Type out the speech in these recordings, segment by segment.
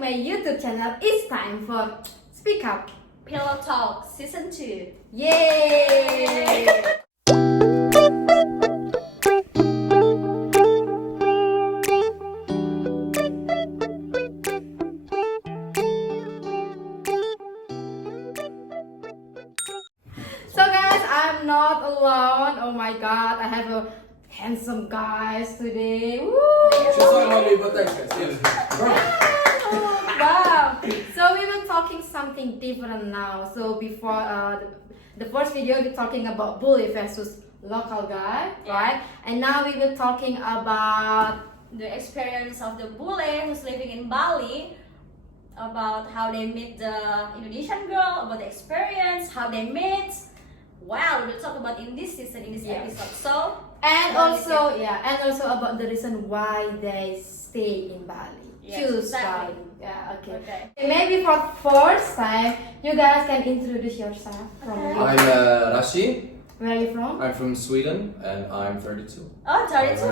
my YouTube channel. It's time for Speak Up Pillow Talk Season 2. Yay! So guys, I'm not alone. Oh my god, I have a handsome guys today. Woo! She's talking about me, but thanks guys. Wow. So we were talking something different now. So before the first video, we're talking about Bule versus local guy, right? And now we were talking about The experience of the Bule who's living in Bali, about how they meet the Indonesian girl, about the experience, how they meet. Wow, we'll talk about in this season, in this episode. So, and also about the reason why they stay in Bali. Yes, Choose exactly. Bali. Yeah, okay. Okay. Maybe for first time, you guys can introduce yourself from Okay. you. I'm Rashi. Where are you from? I'm from Sweden and I'm 32. Oh, 32.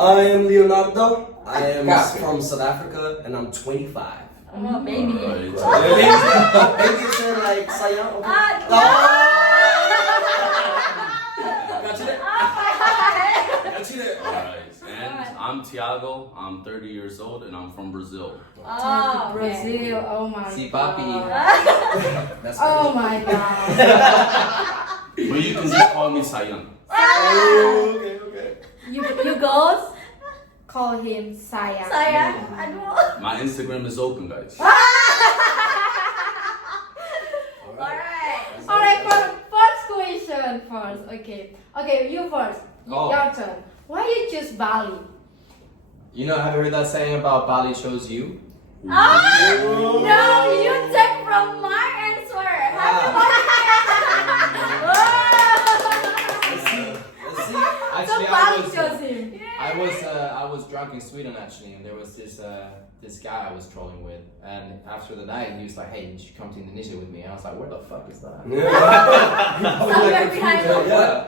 I am Leonardo. I am Copy. from South Africa and I'm 25. Oh, baby. Baby said like saya. Okay. Got you there. Got you there. Alright, and I'm Tiago, I'm 30 years old and I'm from Brazil. Oh, Brazil. Oh my Si god. papi. That's Oh my god. But you can just call me Sayang. Okay. You girls call him Saya. Sayang, aduh. My Instagram is open, guys. Alright. Alright, first question first. Okay, you first. Oh. Your turn. Why you choose Bali? You know, have you heard that saying about Bali chose you? No, you take from my answer. Let's see. So Actually, Bali chose him. I was drunk in Sweden actually, and there was this guy I was trolling with, and after the night he was like, "Hey, you should come to Indonesia with me," and I was like, "Where the fuck is that?" Somewhere behind Yeah, us. yeah.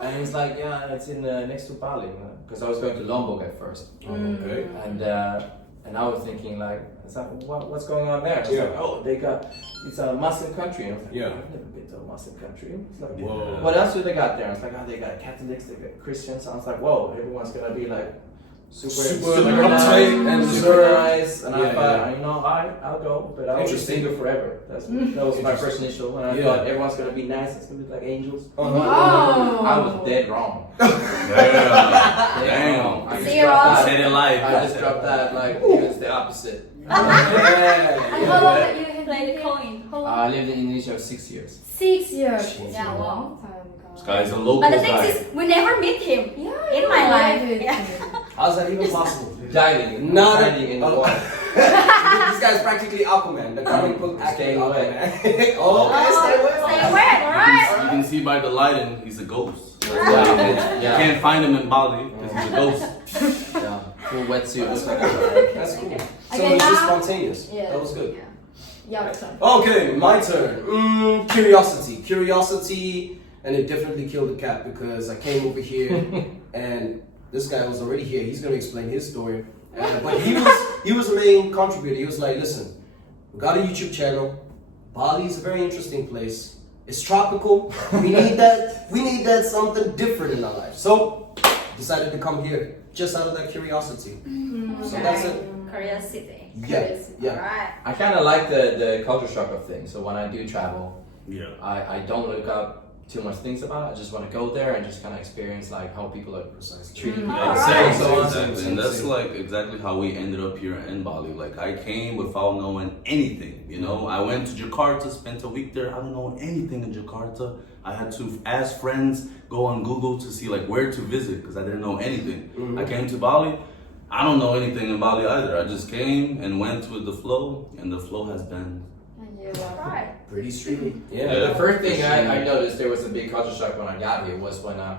And he's like, "Yeah, it's in next to Bali," because I was going to Lombok at first, Okay. and I was thinking like, it's like, what's going on there? It's Yeah. like, oh, it's a Muslim country. And I was like, Yeah. I've never been to a Muslim country. It's like, Whoa. what else do they got there? It's like, oh, they got Catholics, they got Christians. I was like, whoa, everyone's gonna be like super like, nice, uptight and super reserved. nice. And I Yeah, thought, yeah. you know, I'll go, but I'll be Interesting. single forever. That was my first initial. And I Yeah. thought everyone's gonna be nice. It's gonna be like angels. Uh-huh. Oh. I was dead wrong. Damn. I just Zero. dropped that. Said it live. I just dropped that like it was the opposite. And how long that you have Play the been coin. here? How long? I lived in Indonesia for 6 years. 6 years. Jeez. Yeah, long time ago. This guy's a local But the thing guy. is, we never meet him Yeah, in my life. it. Yeah. How's that even possible? Diving, Not diving in the oh. water. This guy's practically Aquaman, the comic book actor Staying away. Aquaman. Oh, okay, stay away. Stay away, alright? You can see by the lighting, he's a ghost. Yeah, You can't find him in Bali because he's a ghost. yeah. Full wetsuit. That's cool. So Okay, it's just now- spontaneous. Yeah. That was good. Yeah. Your turn. Okay, my turn. Curiosity, and it definitely killed the cat because I came over here and this guy was already here. He's gonna explain his story, but he was the main contributor. He was like, "Listen, we got a YouTube channel. Bali is a very interesting place. It's tropical. We need that something different in our life." So decided to come here just out of that curiosity. So that's it. Curiosity. Yeah. Alright. I kind of like the culture shock of things. So when I do travel, Yeah. I don't look up too much things about it. I just want to go there and just kind of experience like how people are treating me. Alright. Exactly, So on. exactly. And that's like exactly how we ended up here in Bali. Like I came without knowing anything, you know. I went to Jakarta, spent a week there. I don't know anything in Jakarta. I had to ask friends, go on Google to see like where to visit because I didn't know anything. I came to Bali. I don't know anything in Bali either. I just came and went with the flow, and the flow has been. Alright. Pretty streamy. Yeah. The first thing I noticed there was a big culture shock when I got here was when I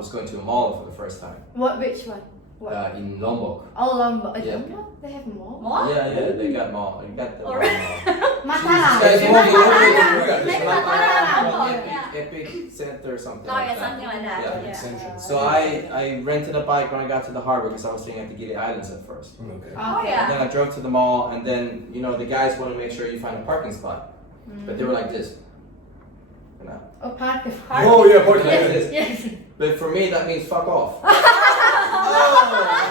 was going to a mall for the first time. Which one? In Lombok. Oh, Lombok. Yeah. Lombok? They have mall? Mall? Yeah, they got mall. You got the mall. Mataram. Guys, Yeah, walking over Mataram. here. Like Like, Mataram. Yeah. Epic Center or something. Oh like yeah, that. something like that. Yeah. Yeah. Central. So I rented a bike when I got to the harbor because I was staying at the Gili Islands at first. Okay. Oh yeah. And then I drove to the mall, and then the guys want to make sure you find a parking spot, but they were like this. You know? Oh, park the Oh yeah, parking. Like Yeah. this. Yes. But for me, that means fuck off. Oh.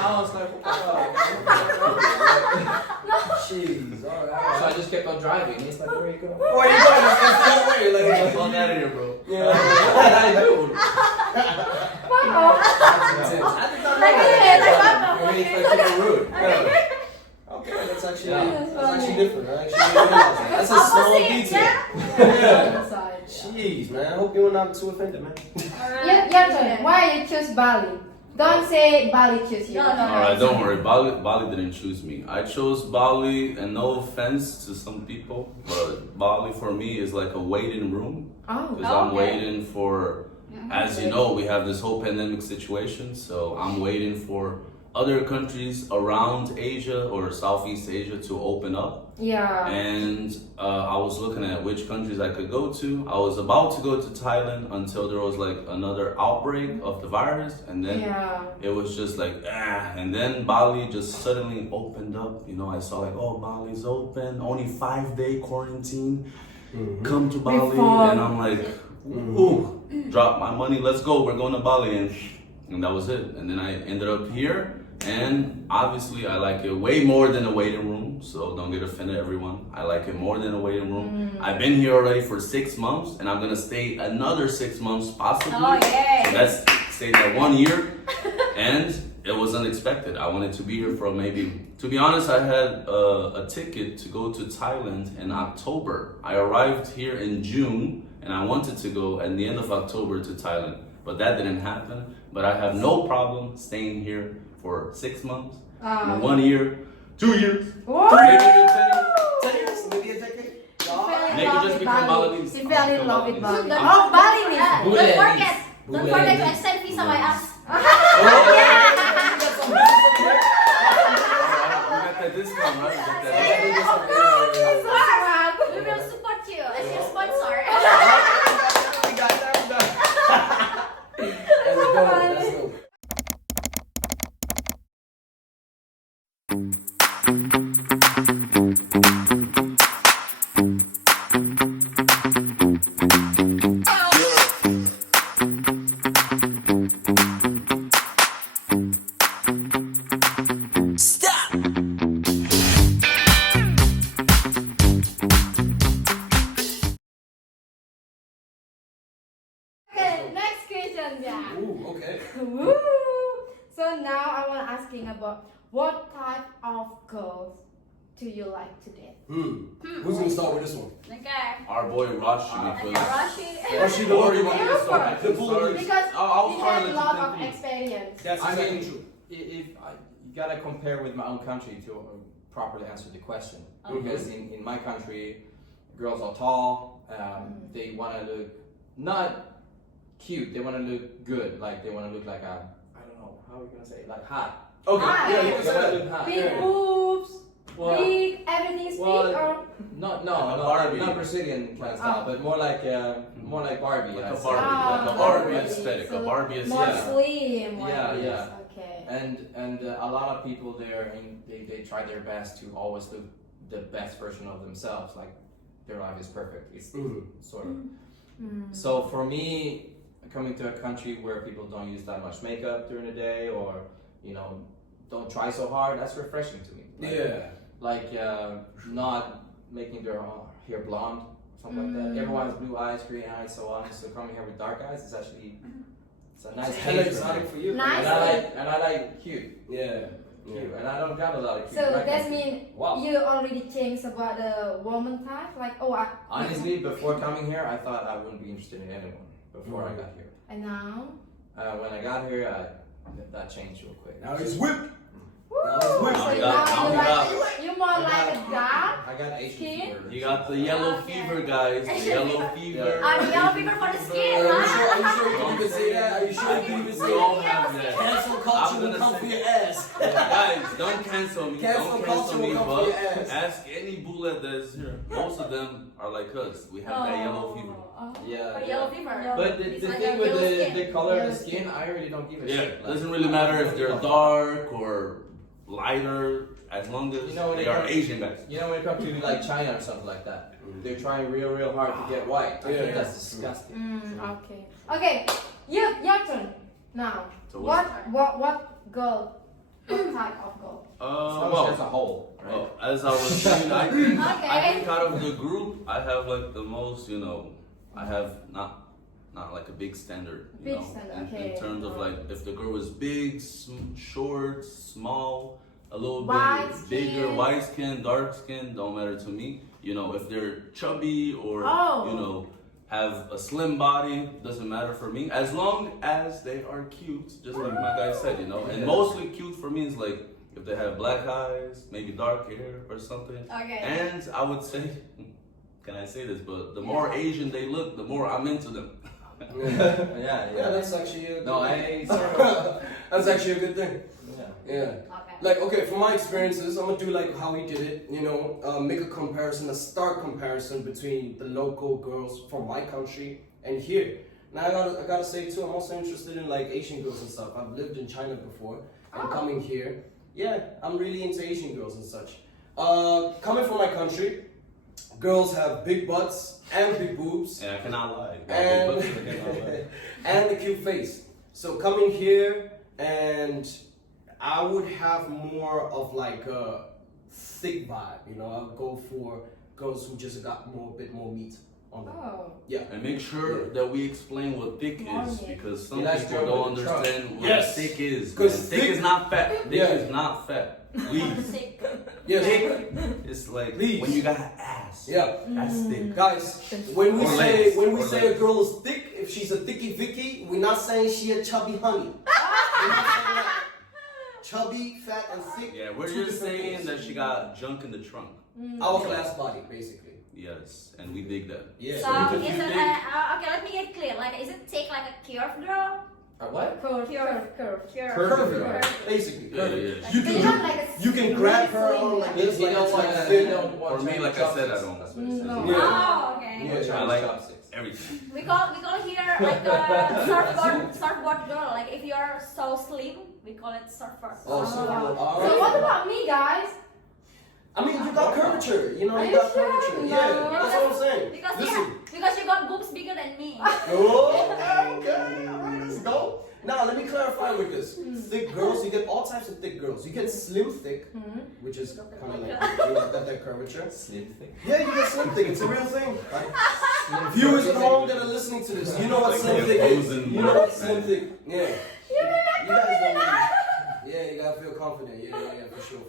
I was like, what Jeez. All the- right. So I just kept on driving. He's like, where are you going? Where you going? That's the other way. Like, Fuck out of here, bro. yeah. I do. Wow. That's intense. I did not know Like, that. I mean, it's like super rude. Yeah. Okay, that's actually Yeah. that's actually different. I actually didn't realize that. That's a small Opposite, detail. yeah. Inside, Jeez, man. I hope you're not too offended, man. yeah, turn. Why you choose Bali? Don't say Bali choose you. No, no. Alright, don't worry. Bali didn't choose me. I chose Bali, and no offense to some people, but Bali for me is like a waiting room. Oh. Because I'm Okay. waiting for, as you know, we have this whole pandemic situation. So I'm waiting for other countries around Asia or Southeast Asia to open up. Yeah. And I was looking at which countries I could go to. I was about to go to Thailand until there was like another outbreak of the virus, and then Yeah. it was just like and then Bali just suddenly opened up. I saw like, oh, Bali's open, only 5-day quarantine. Come to Bali, Before- and I'm like, ooh, drop my money, let's go, we're going to Bali, and that was it. And then I ended up here. And obviously, I like it way more than a waiting room. So don't get offended, everyone. I like it more than a waiting room. I've been here already for 6 months, and I'm gonna stay another 6 months, possibly. Oh yeah. So that's stay there 1 year, and it was unexpected. I wanted to be here for maybe. To be honest, I had a ticket to go to Thailand in October. I arrived here in June, and I wanted to go at the end of October to Thailand, but that didn't happen. But I have no problem staying here for 6 months, 1 year, 2 years, 3 Whoa. years, 10 years. 10 years, maybe a decade. They could just become Balinese. He fell in love with Bali. Don't- Oh, Bali is. Yeah, Bule don't forget. is- Don't Bule forget to is- extend visa by us. We got that discount, right? We got that. Of course. We will support you as your sponsor. We got that. That's dope. That's dope. Okay, next question, yeah. Ooh, okay. Woo. So now I want to asking about what type of girls do you like to date? Who's gonna start with this one? Okay. Our boy Rashi, Okay, because. Rashi. Rashi, the Or one you want me to start? I can start. Because I'll he start has and a let lot you of continue. experience. That's I exactly mean, true. if you gotta compare with my own country to properly answer the question. Because in my country, girls are tall. They want to look not cute. They want to look good. Like they want to look like I don't know how are we gonna say it? Like hot. Okay, Ah, yeah, you yeah. can They say wanna that. look hot. Big Yeah. boobs, Well, big everything big well, or not Like a Barbie. not Brazilian kind of style, but more like Barbie. Like I'd a say. Barbie, Ah, like a Barbie Barbie. aesthetic, So a Barbie more aesthetic. slim. more Yeah, like yeah. this. Okay. And a lot of people there, and they try their best to always look the best version of themselves. Like their life is perfect. It's sort of. So for me, coming to a country where people don't use that much makeup during the day, or don't try so hard, that's refreshing to me. Like not making their hair blonde, something like that. Everyone has blue eyes, green eyes, so on. So coming here with dark eyes is actually it's a nice Hella change for me. exotic for you. Nice. And I like cute. Yeah. Cute. And I don't got a lot of cute. So right that now. means Wow. you already changed about the woman type, like Honestly, before coming here, I thought I wouldn't be interested in anyone before I got here. and now. When I got here, that changed real quick. Now he's whipped. Woo! Now he's whipped. So Now now he got- you more like a dark. I got Asian Skin? fever. He We got the yellow fever, guys. The yellow fever. The yellow fever for the skin, Are huh? you sure you can even say that? Are you sure you can even We say all that? have that. Cancel culture will gonna come say- for your ass. Guys, don't cancel me. Cancel Don't culture cancel will me, come for but your ass. ask any bullet that's here. Most of them are like us. We have that yellow fever. For yellow fever. But the It's like thing a with yellow skin. the color of Yellow the skin, I really don't give a Yeah, shit. it doesn't really matter if they're dark or lighter, as long as You know, when they it are comes- Asian guys. You know, when it comes to like China or something like that, they're trying real hard to get white. I Yeah. think that's disgusting. Okay. Okay. Your turn now. So What girl? What type of girl? As a whole, right? Well, as I was saying, I think, I Okay. think out of the group, I have like the most, I have not like a big standard, Big standard, okay. in terms of like if the girl is big, short, small, a little White bit bigger, skin. white skin, dark skin, don't matter to me. If they're chubby or Oh. have a slim body, doesn't matter for me. As long as they are cute, just like my guy said, And Yeah. mostly cute for me is like if they have black eyes, maybe dark hair or something. Okay. And I would say, can I say this? But the more Asian they look, the more I'm into them. Yeah, Yeah, that's actually a good No, thing. I. That's actually a good thing. Yeah. Yeah. Okay. Like, okay, from my experiences, I'm gonna do like how we did it, make a comparison, a stark comparison between the local girls from my country and here. Now, I gotta say too, I'm also interested in like Asian girls and stuff. I've lived in China before, and coming here, yeah, I'm really into Asian girls and such. Coming from my country, girls have big butts and big boobs. And I cannot lie. And, I cannot lie. and a cute face. So coming here, and I would have more of like a thick vibe, I'll go for girls who just got a bit more meat on them. Oh. Yeah. And make sure that we explain what thick is, because some He likes people girl don't with the trunk. understand what Yes. thick is. 'Cause Man. Thick thick- is not fat. Thick Yeah. is not fat. Please. Sick. Yes. It's like Please. when you got ass. Yeah. That's thick. Guys, when we Or say legs. when we Or say legs. a girl is thick, if she's a thicky Vicky, we're not saying she a chubby honey. We're not saying that. Chubby, fat, and thick. Yeah, we're two just different saying things. that she got junk in the trunk. Hourglass body, basically. Yes, and we dig that. Yeah. So Because is you it think- okay? Let me get clear. Like, is it thick like a curved girl? What? Curve. Curved. Curvy, basically. Yeah, Curvy. yeah. You They can have like a you can grab her slim, on like yeah. this, You like don't it's want like to. thin. You don't want For me, Chinese like I said, I chopsticks. don't. That's what it says. No. Yeah. Oh, okay. You want I Chinese like chopsticks. everything. We call here like a surfboard girl. Like if you're so slim, we call it surfboard. Oh, so, So what about me, guys? I mean, you got curvature. You Are you you got sure? curvature. No. Yeah, that's what I'm saying. Because Listen. because you got boobs bigger than me. Oh, okay, all right, let's go. Now, let me clarify with this. Thick girls, you get all types of thick girls. You get slim thick, which is kind of like got that curvature. Slim thing. Yeah, you get slim thick. It's a real thing. Right? Viewers at home that are listening to this, you know what slim thick is. You know what slim thick. Yeah. You guys don't really. Yeah, you gotta feel confident. Yeah, for sure.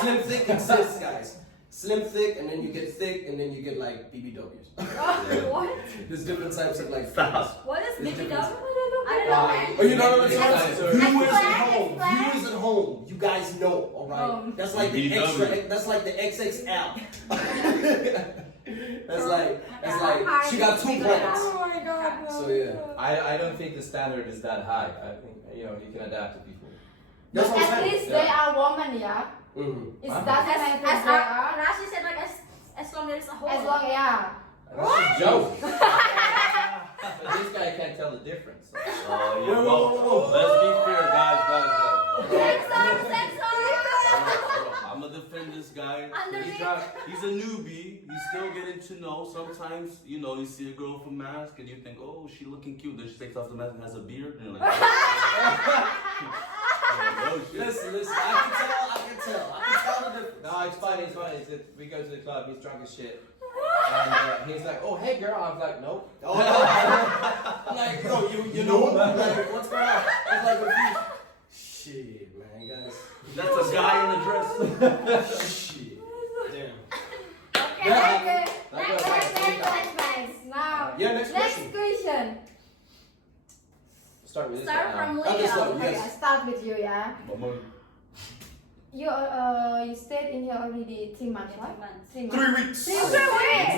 Slim thick exists, guys. Slim thick, and then you get thick, and then you get like BBWs. What? There's different types of like. Stop. What is There's BBW? different- I don't know. man. Oh, you don't know what It's it like- is? Viewers at home, Explain. viewers at home, you guys know, alright? That's like the BBW. extra, that's like the XXL. that's like, she got 2 planets. Oh my god. No. So yeah, I don't think the standard is that high. I think you can adapt to people. that's But what I'm at saying. least they are women, yeah. Mm-hmm. It's Huh? that As matter as they are. Rashi said, like as long as it's a hole. As long, yeah. That's a joke. But this guy can't tell the difference. Yeah, well, let's be fair, guys. I'm gonna defend this guy. He's a newbie. He's still getting to know. Sometimes, you see a girl with a mask and you think, oh, she looking cute. Then she takes off the mask and has a beard. And you're like, oh, shit. Listen, I can tell the difference. No, it's funny. It's that we go to the club. He's drunk as shit. And he's like, "Oh, hey, girl." I was like, "Nope." Oh, like, yo, you know, like, what's going on? I was like, confused. Shit, man, guys. That's a guy in a dress. Shit. Damn. Okay. Yeah. Next. Now, Yeah, next question. question. Start with this Start guy now. from I'll just Leo. start. Okay, Yes. I start with you, yeah. You you stayed in here already 3 months, right? 3 months. 3 weeks. 3 weeks.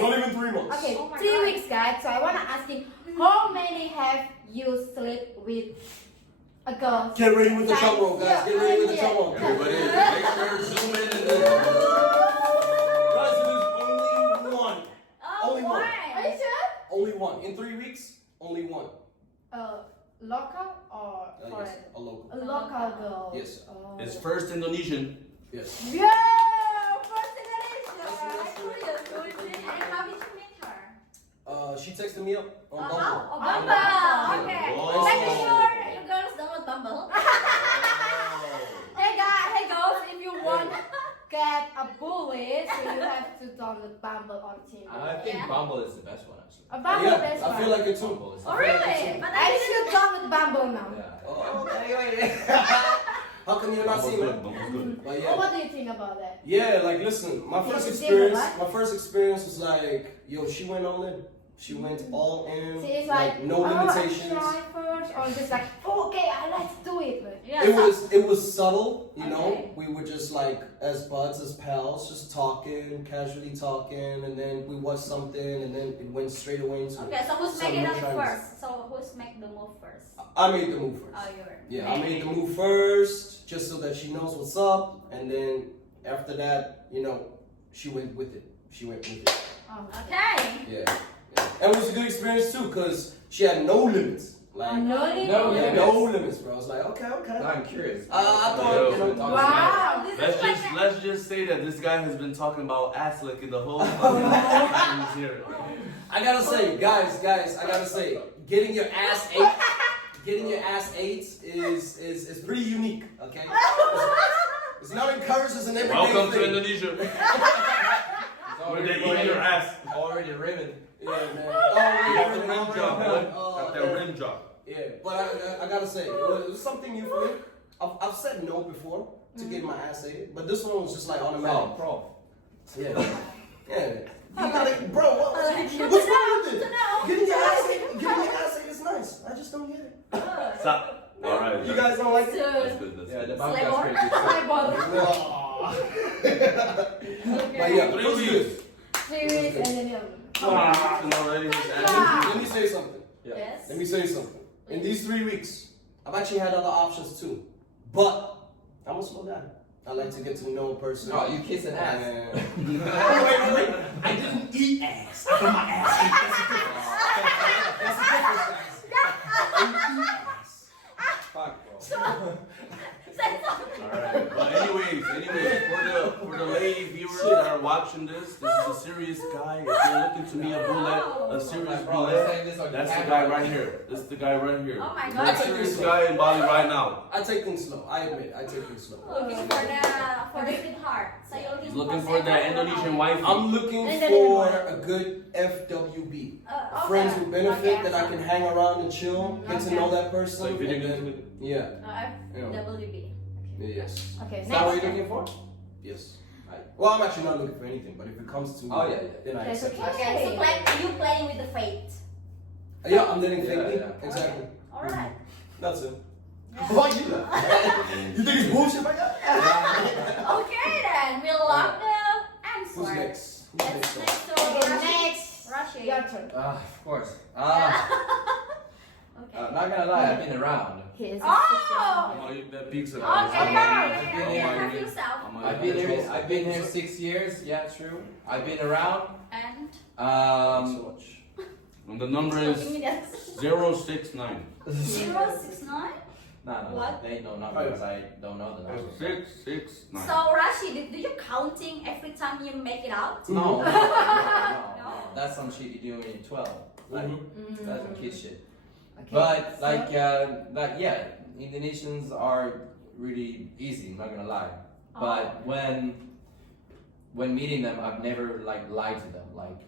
Not even 3 months. Okay, Oh my 3 God. weeks, guys. So I wanna ask you, how many have you slept with a girl? Get ready with the drum roll, guys. Get ready with the drum roll. Everybody, make sure to zoom in and then. Guys, it is only one. Oh, Only one. Are you sure? Only one. In 3 weeks, only one. Local or Yes, foreign? a local. A local girl. Yes. Oh. It's first Indonesian. Yes. Yeah, first generation. And how did you meet her? She texted me up on Bumble. How? Oh, Bumble. Okay. Oh. Make sure you girls download Bumble. Hey guys, hey girls, if you want get a bully, so you have to download Bumble or Tinder. I think Yeah. Bumble is the best one actually. A Bumble Yeah, best I one. feel like it too. Bumble is Oh, really? But I should download Bumble now. Yeah. Oh, okay. How come you're not Bumble's seeing good. it? Bumble's good. But Oh, yeah. what do you think about that? Yeah, like listen, my first It's experience, different, my first experience was like, yo, she went all in. She went all in. See, it's like, no limitations. I try first, or just like, okay, let's do it. Yeah. It was subtle, you know. Okay. We were just like as buds, as pals, just talking, casually talking, and then we watched something, and then it went straight away into. Okay, so who's some making new it trends. first? So who's make the move first? I made the move first. Oh, you're. Yeah, I made the move first, just so that she knows what's up, and then after that, you know, she went with it. She went with it. Oh, Okay. Yeah. And it was a good experience too, because she had no limits. Like, no No limit. limit. no limits, bro. I was like, okay. I'm curious. I thought, you know, Wow. This is Let's like just let's just say that this guy has been talking about ass licking the whole time he's here. I gotta say, guys, I gotta say, getting your ass ate is pretty unique, okay? It's not encouraged as an everyday Welcome to thing. Indonesia, It's where they already eat your ass. already ribbon. Yeah, man. You got the rim job, boy. Oh, Got that man. rim job. Yeah, but I gotta say, it was something new for me. I've said no before to get my ass ate, but this one was just like Oh, automatic. pro. Yeah. Yeah. You gotta, bro, what's wrong with it? Getting your ass ate is nice. I just don't get it. Stop. All right. You guys don't like it? That's good. That's Yeah, good. the bump Slave guy's bar. pretty good. But yeah, Three it was weeks. good. 3 weeks and then you. And already his ass. Let me say something. Yes. Let me say something. In these 3 weeks, I've actually had other options too. But I'm gonna slow down. I like to get to know a person. Oh, you kiss an ass. Wait. I didn't eat ass. I got my ass ate. That's the difference, guys. I didn't eat ass. Fuck, bro. Say something. Alright, but anyways, for the lady viewers that are watching this is a serious guy. If you're looking to me a bullet, a serious Bro, bullet, saying this on that's the camera. guy right here. This is the guy right here. Oh my He's God. a serious guy in Bali right now. I take things slow. I admit, I take things slow. Looking for the sweetheart. So you're He's looking for the Indonesian wife. I'm looking And then for another a good FWB. Okay. Friends with benefit Okay. that I can hang around and chill, get to Okay. know that person. Like video and games. then, yeah. FWB. Yes. Okay, Is that what next. you're looking for? Yes. Well, I'm actually not looking for anything, but if it comes to Oh, yeah. then I Okay, so accept it. Okay, so you playing with the fate. Yeah, I'm letting Yeah, fake me. yeah. Exactly. Alright. That's it. Yeah. Why you? You think it's bullshit like that? Okay then, we'll lock the answer. Who's next? Who's Let's next? next to Okay, Rashid. next. Rashid. Your turn. Of course. Okay. Not gonna lie, I've been around. He is Oh! I'm gonna eat that pizza. Okay, guys. I'm gonna eat yeah, it. yeah, I'm have gonna eat it. yourself. I'm gonna I've eat been it. here. I've been here 6 years. Yeah, true. I've been around. And So much. And the number is give me that. 069. 069. No. What? They don't know because I don't know the number. 669. So Rashid, do you counting every time you make it out? No. No. That's some shit you do when you're 12. Like, Mhm. that's some kid shit. Okay, But so- yeah, Indonesians are really easy. I'm not gonna lie. But when meeting them, I've never like lied to them. Like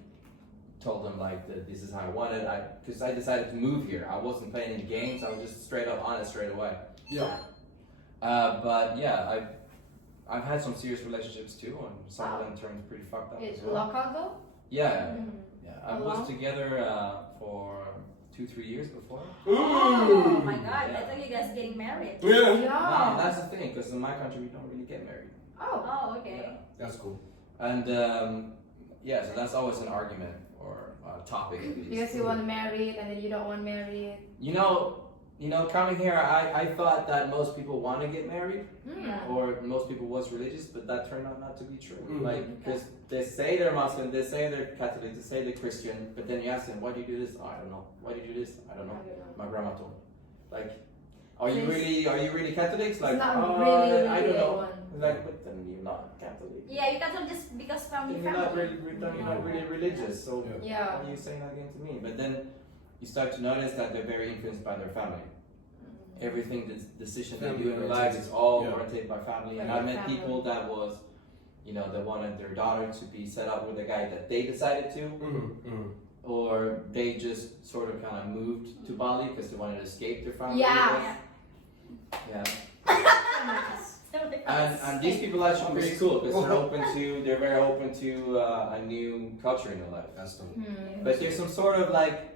told them like that this is how I want it. Because I decided to move here. I wasn't playing any games. I was just straight up honest straight away. Yeah. But yeah, I've had some serious relationships too, and some of them turned pretty fucked up It's as well. local though? Yeah, Mm. yeah. I How was long? together for 2-3 years before. Oh my Mm. God! I Yeah. thought you guys getting married. Yeah. No, Yeah. that's the thing, because in my country we don't really get married. Oh. Oh, okay. Yeah. That's cool. And yeah, so that's always an argument or a topic. At least. Because you want married and then you don't want married. You know, coming here, I thought that most people want to get married, Yeah. or most people was religious, but that turned out not to be true. Mm. Like, because they say they're Muslim, they say they're Catholic, they say they're Christian, but then you ask them, why do you do this? Oh, I don't know. Why do you do this? I don't know. My grandma told me. Like, are you really Catholics? Like, It's not oh, really, I don't know. one. Like, but then you're not Catholic. Yeah, you can't just because family. Then you're not really religious. So Yeah. why are you saying that again to me? But then you start to notice that they're very influenced by their family. Everything, the decision they do in their lives is all Yeah. oriented by family. By And their I met family. people that was, you know, they wanted their daughter to be set up with a guy that they decided to, or they just sort of kind of moved to Bali because they wanted to escape their family. Yeah. Yeah. And these people are actually pretty cool because they're very open to a new culture in their life. That's the But there's some sort of like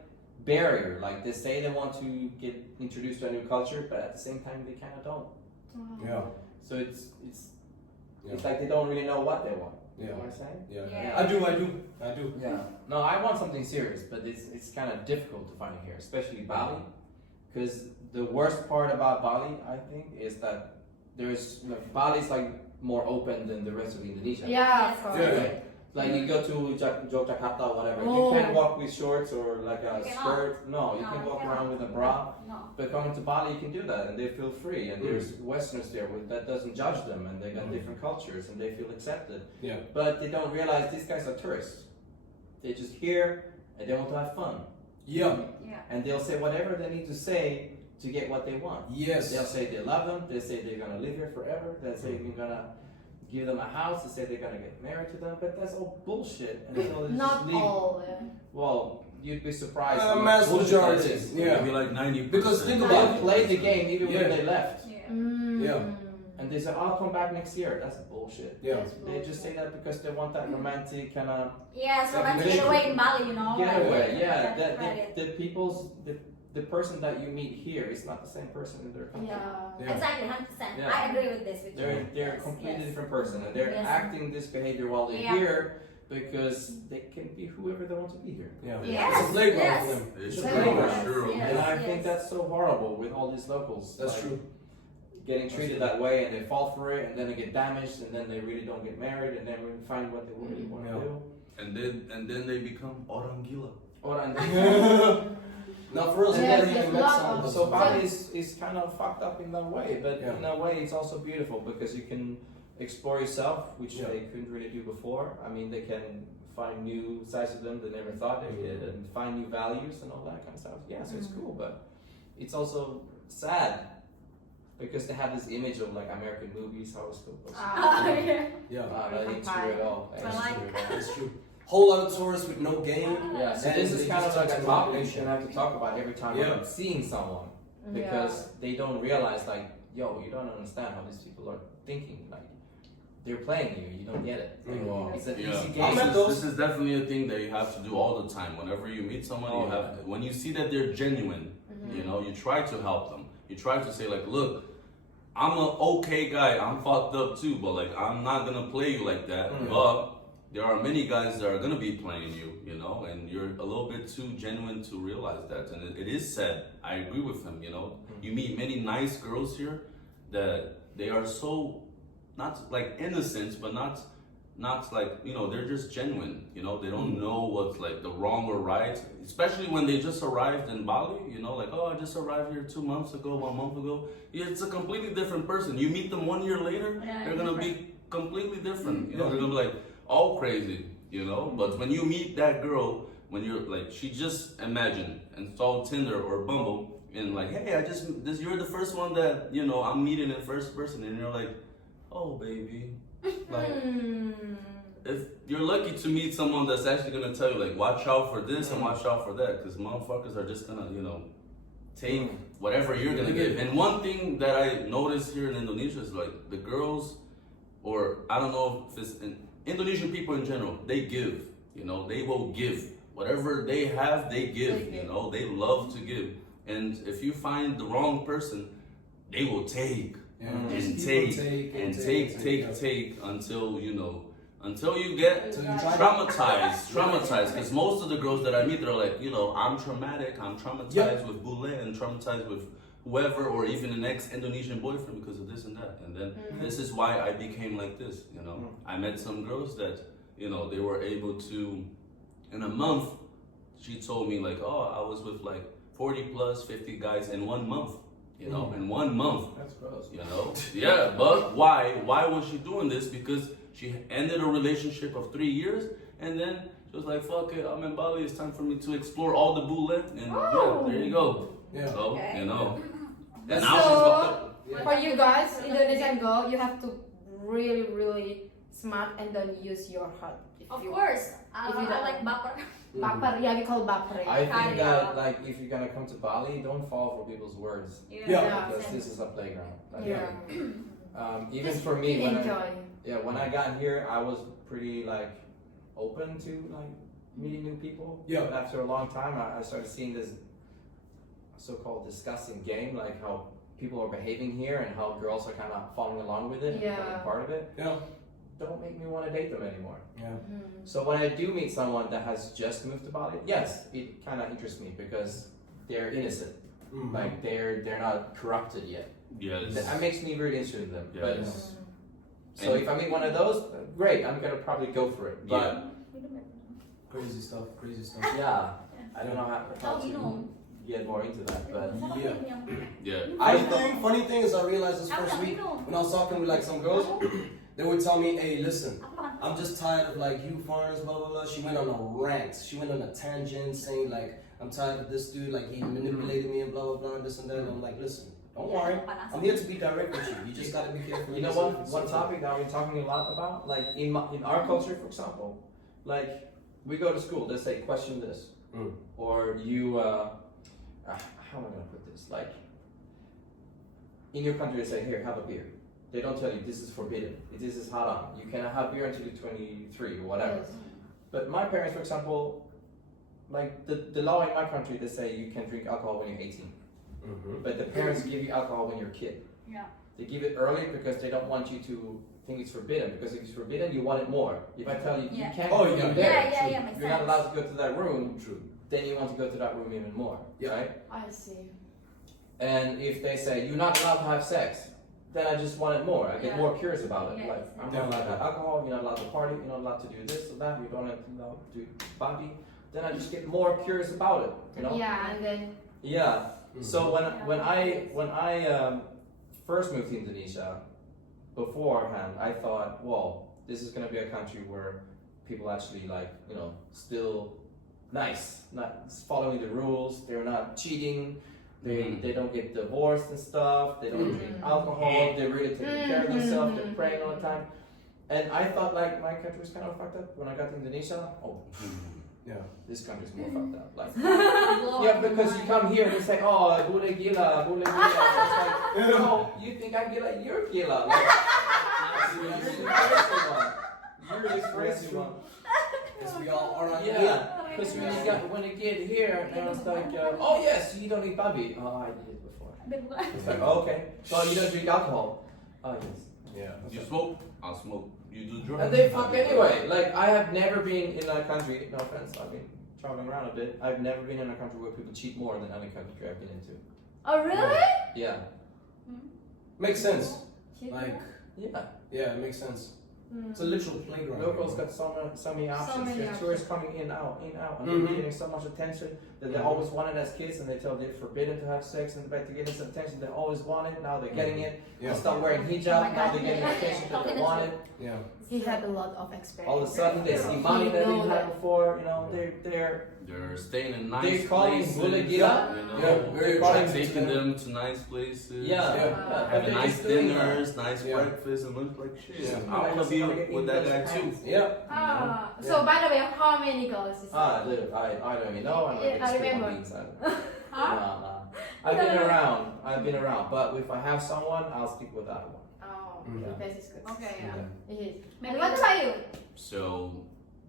barrier. Like they say they want to get introduced to a new culture, but at the same time they kind of don't. Yeah. So it's like they don't really know what they want. You Yeah. know what I'm saying? Yeah. Yeah. I do. Yeah. No, I want something serious, but it's kind of difficult to find it here, especially Bali, because the worst part about Bali, I think, is that there's Bali's like more open than the rest of Indonesia. Yeah, of course. Yeah. Like you go to Yogyakarta or whatever, Oh. you can't walk with shorts or like a You cannot. skirt. No, you No, can you walk cannot. around with a bra. No. But coming to Bali, you can do that, and they feel free. And there's Westerners there that doesn't judge them, and they got different cultures, and they feel accepted. Yeah. But they don't realize these guys are tourists. They're just here, and they want to have fun. Yeah. Yeah. And they'll say whatever they need to say to get what they want. Yes. They'll say they love them. They say they're gonna live here forever. They say you're gonna give them a house. They say they're gonna get married to them. But that's all bullshit. And so they just Not leave. all. Well, you'd be surprised. how Mass much bullshit that majority. is. Yeah. Maybe like 90%. Because think They about played the game even Yeah. when they left. Yeah. Yeah. And they say, I'll come back next year. That's bullshit. Yeah. They just say that because they want that romantic kind of Yeah, so Like, let's they- get away in Bali, you know. getaway. like, Yeah, credit. the person that you meet here is not the same person in their country. Yeah. Yeah. Exactly, 100%. Yeah. I agree with this. With They're you. a Yes, completely yes. different person, and they're Yes. acting this behavior while they're Yeah. here because they can be whoever they want to be here. Yeah. Yes, It's a playground yes. for them. It's Yes, true, yes, it's true. yes. And I think that's so horrible with all these locals. That's like, true. Getting treated that way, and they fall for it, and then they get damaged, and then they really don't get married, and then really find what they really want to Yeah. do. And then they become orang gila. Or and Now for us, we Yes, never yes, even met lot someone. of- so Bali is kind of fucked up in that way, but Yeah. in a way it's also beautiful because you can explore yourself, which Yeah. they couldn't really do before. I mean, they can find new sides of them they never thought they did, and find new values and all that kind of stuff. Yeah, so it's cool, but it's also sad because they have this image of like American movies, how it's supposed to be. yeah. Yeah. That ain't true at all. That I ain't like- true at all. That's true. Whole lot of tourists with no game. Yeah, so And this they is kind of just like talk a to topic them. you're gonna have to talk about every time Yeah. I'm seeing someone because they don't realize like, yo, you don't understand how these people are thinking. Like, they're playing you. You don't get it. Like, Wow. it's an Yeah, easy I game. met this is definitely a thing that you have to do all the time. Whenever you meet someone, you have when you see that they're genuine, you know, you try to help them. You try to say like, look, I'm an okay guy. I'm fucked up too, but like I'm not gonna play you like that. But there are many guys that are gonna be playing you, you know, and you're a little bit too genuine to realize that. And it is sad. I agree with him. You know, you meet many nice girls here that they are so not like innocent, but not like, you know, they're just genuine. You know, they don't know what's like the wrong or right. Especially when they just arrived in Bali. You know, like, oh, I just arrived here 2 months ago, 1 month ago. It's a completely different person. You meet them 1 year later, Yeah, they're gonna be completely different. You know, they're gonna be like all crazy. You know, but when you meet that girl, when you're like, she just imagine install Tinder or Bumble and like, hey, you're the first one that, you know, I'm meeting in first person, and you're like, oh baby, like if you're lucky to meet someone that's actually gonna tell you like, watch out for this and watch out for that, because motherfuckers are just gonna, you know, take whatever you're gonna give. And one thing that I noticed here in Indonesia is like the girls, or I don't know if it's in Indonesian people in general, they give, you know, they will give. Whatever they have, they give, you know, they love to give. And if you find the wrong person, they will take. Yeah. Mm. Just and people take until you know, until you get Until you try traumatized. Because most of the girls that I meet, they're like, you know, I'm traumatic, I'm traumatized with Bule and traumatized with whoever, or even an ex-Indonesian boyfriend because of this and that. And then this is why I became like this, you know. I met some girls that, you know, they were able to, in a month, she told me like, oh, I was with like 40 plus 50 guys in 1 month, you know, in 1 month. That's gross. You know? Yeah, but why? Why was she doing this? Because she ended a relationship of 3 years, and then she was like, fuck it, I'm in Bali, it's time for me to explore all the Bule, and yeah, there you go. Yeah. So, Okay. you know. And So, now she's fucked up. Yeah. for you guys, Indonesian girl, you have to really smart and don't use your heart. If Of you- course, if you I don't- like baper. Baper, yeah, we call baper. I Kinda. think that like if you're gonna come to Bali, don't fall for people's words Yeah. because this is a playground. Like, Yeah. even Just for me, when enjoy. when I got here, I was pretty like open to like meeting new people. Yeah. But after a long time, I started seeing this so-called disgusting game, like how people are behaving here and how girls are kind of following along with it, and Yeah. becoming part of it. Yeah. Don't make me want to date them anymore. Yeah. So when I do meet someone that has just moved to Bali, yes, it kind of interests me because they're innocent, Mhm. like they're not corrupted yet. Yes. That makes me very interested in them. But Yes. so if I meet one of those, great, I'm gonna probably go for it. But Crazy stuff. Crazy stuff. yeah, I don't know how Oh, you to know. get more into that. But Yeah. Funny thing is, I realized this first week when I was talking with like some girls, they would tell me, "Hey, listen, I'm just tired of like you foreigners, blah blah blah." She went on a rant. She went on a tangent saying like, "I'm tired of this dude, like he manipulated me and blah blah blah and this and that." And I'm like, "Listen, don't worry. I'm here to be direct with you. You just gotta be careful." you know what? One topic that we're talking a lot about, like in our culture, for example, like we go to school, they say question this, or you. How am I gonna put this? Like in your country, they say, "Here, have a beer." They don't tell you this is forbidden. This is haram. You cannot have beer until you're 23 or whatever. Yes. But my parents, for example, like the law in my country, they say you can drink alcohol when you're 18. But the parents give you alcohol when you're a kid. Yeah. They give it early because they don't want you to think it's forbidden. Because if it's forbidden, you want it more. If I tell you Yeah. you can't Oh, drink yeah. there, Yeah, makes you're not sense. allowed to go to that room, True. then you want to go to that room even more. Yeah. Right? I see. And if they say you're not allowed to have sex, then I just want it more. I get Yeah. more curious about it. Yeah. Like I'm not allowed to have alcohol, you're not allowed to party, you're not allowed to do this or that, you don't have to do body. Then I just get more curious about it. You know? Yeah, and then Yeah. So when I first moved to Indonesia, beforehand I thought, well, this is gonna be a country where people actually like, still nice, not following the rules. They're not cheating. They don't get divorced and stuff. They don't drink alcohol. They're really taking care of themselves. They're praying all the time. And I thought like my country was kind of fucked up. When I got to Indonesia, Yeah. this country's more fucked up. Like. Blow Yeah, up because your you mind. come here and it's like, oh, bule gila, bule gila. It's like, no, you think I'm gila, you're gila. Like, you're the crazy one. You're the crazy one. Yes, we all are on Yeah, because when you get here, and it's like, oh yes, you don't eat babi. Oh, I did it before. It's like, oh, okay. So you don't drink alcohol. Oh yes. Yeah. You smoke, I'll smoke. You do drugs. And they I'll fuck do anyway. Like I have never been in a country. No offense, I've been traveling around a bit. I've never been in a country where people cheat more than any country I've been into. oh really? Yeah. Makes sense. Like, Yeah. yeah, it makes sense. It's a literal playground. Locals got so many options. many There's tourists coming in, out, and Mhm. they're getting so much attention that they always wanted as kids, and they tell they're forbidden to have sex, and but to get some attention, they always want it. Now they're getting it. Yeah. They start wearing Oh hijab. my Now God. they're getting the attention that they wanted. Yeah. He had a lot of experience. All of a sudden, they see money that they didn't have before. They're staying in nice They're calling places. Bule You gila. know, Yeah, very calling attractive. taking them to nice places. Yeah. Having They're nice just doing that. dinners, nice Yeah. breakfast, and look like shit. Yeah. I want to be with that guy too. Yeah. Ah, so by the way, how many girls is Dude, I don't even know. I'm not Yeah, I gonna remember. beans. I've been around. I've been around. But if I have someone, I'll stick with that one. Oh, Mhm. that is good. Okay, yeah. It is. Maybe And what about you? So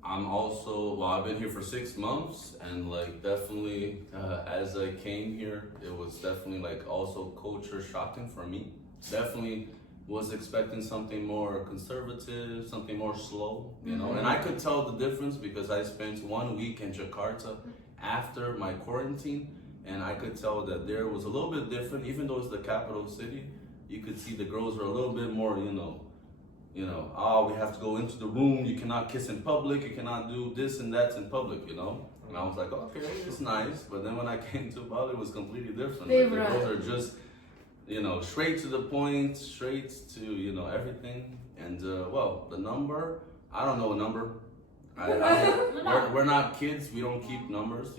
I'm also, well, I've been here for 6 months, and like definitely as I came here, it was definitely like also culture shocking for me. definitely was expecting something more conservative, something more slow, you know. And I could tell the difference because I spent 1 week in Jakarta after my quarantine, and I could tell that there was a little bit different. Even though it's the capital city, you could see the girls are a little bit more, we have to go into the room, you cannot kiss in public, you cannot do this and that in public, you know. And I was like, okay, it's nice. But then when I came to Bali, it was completely different. Like, the girls are just, straight to the point, straight to, everything. And, the number, I don't know a number. We're not kids, we don't keep numbers,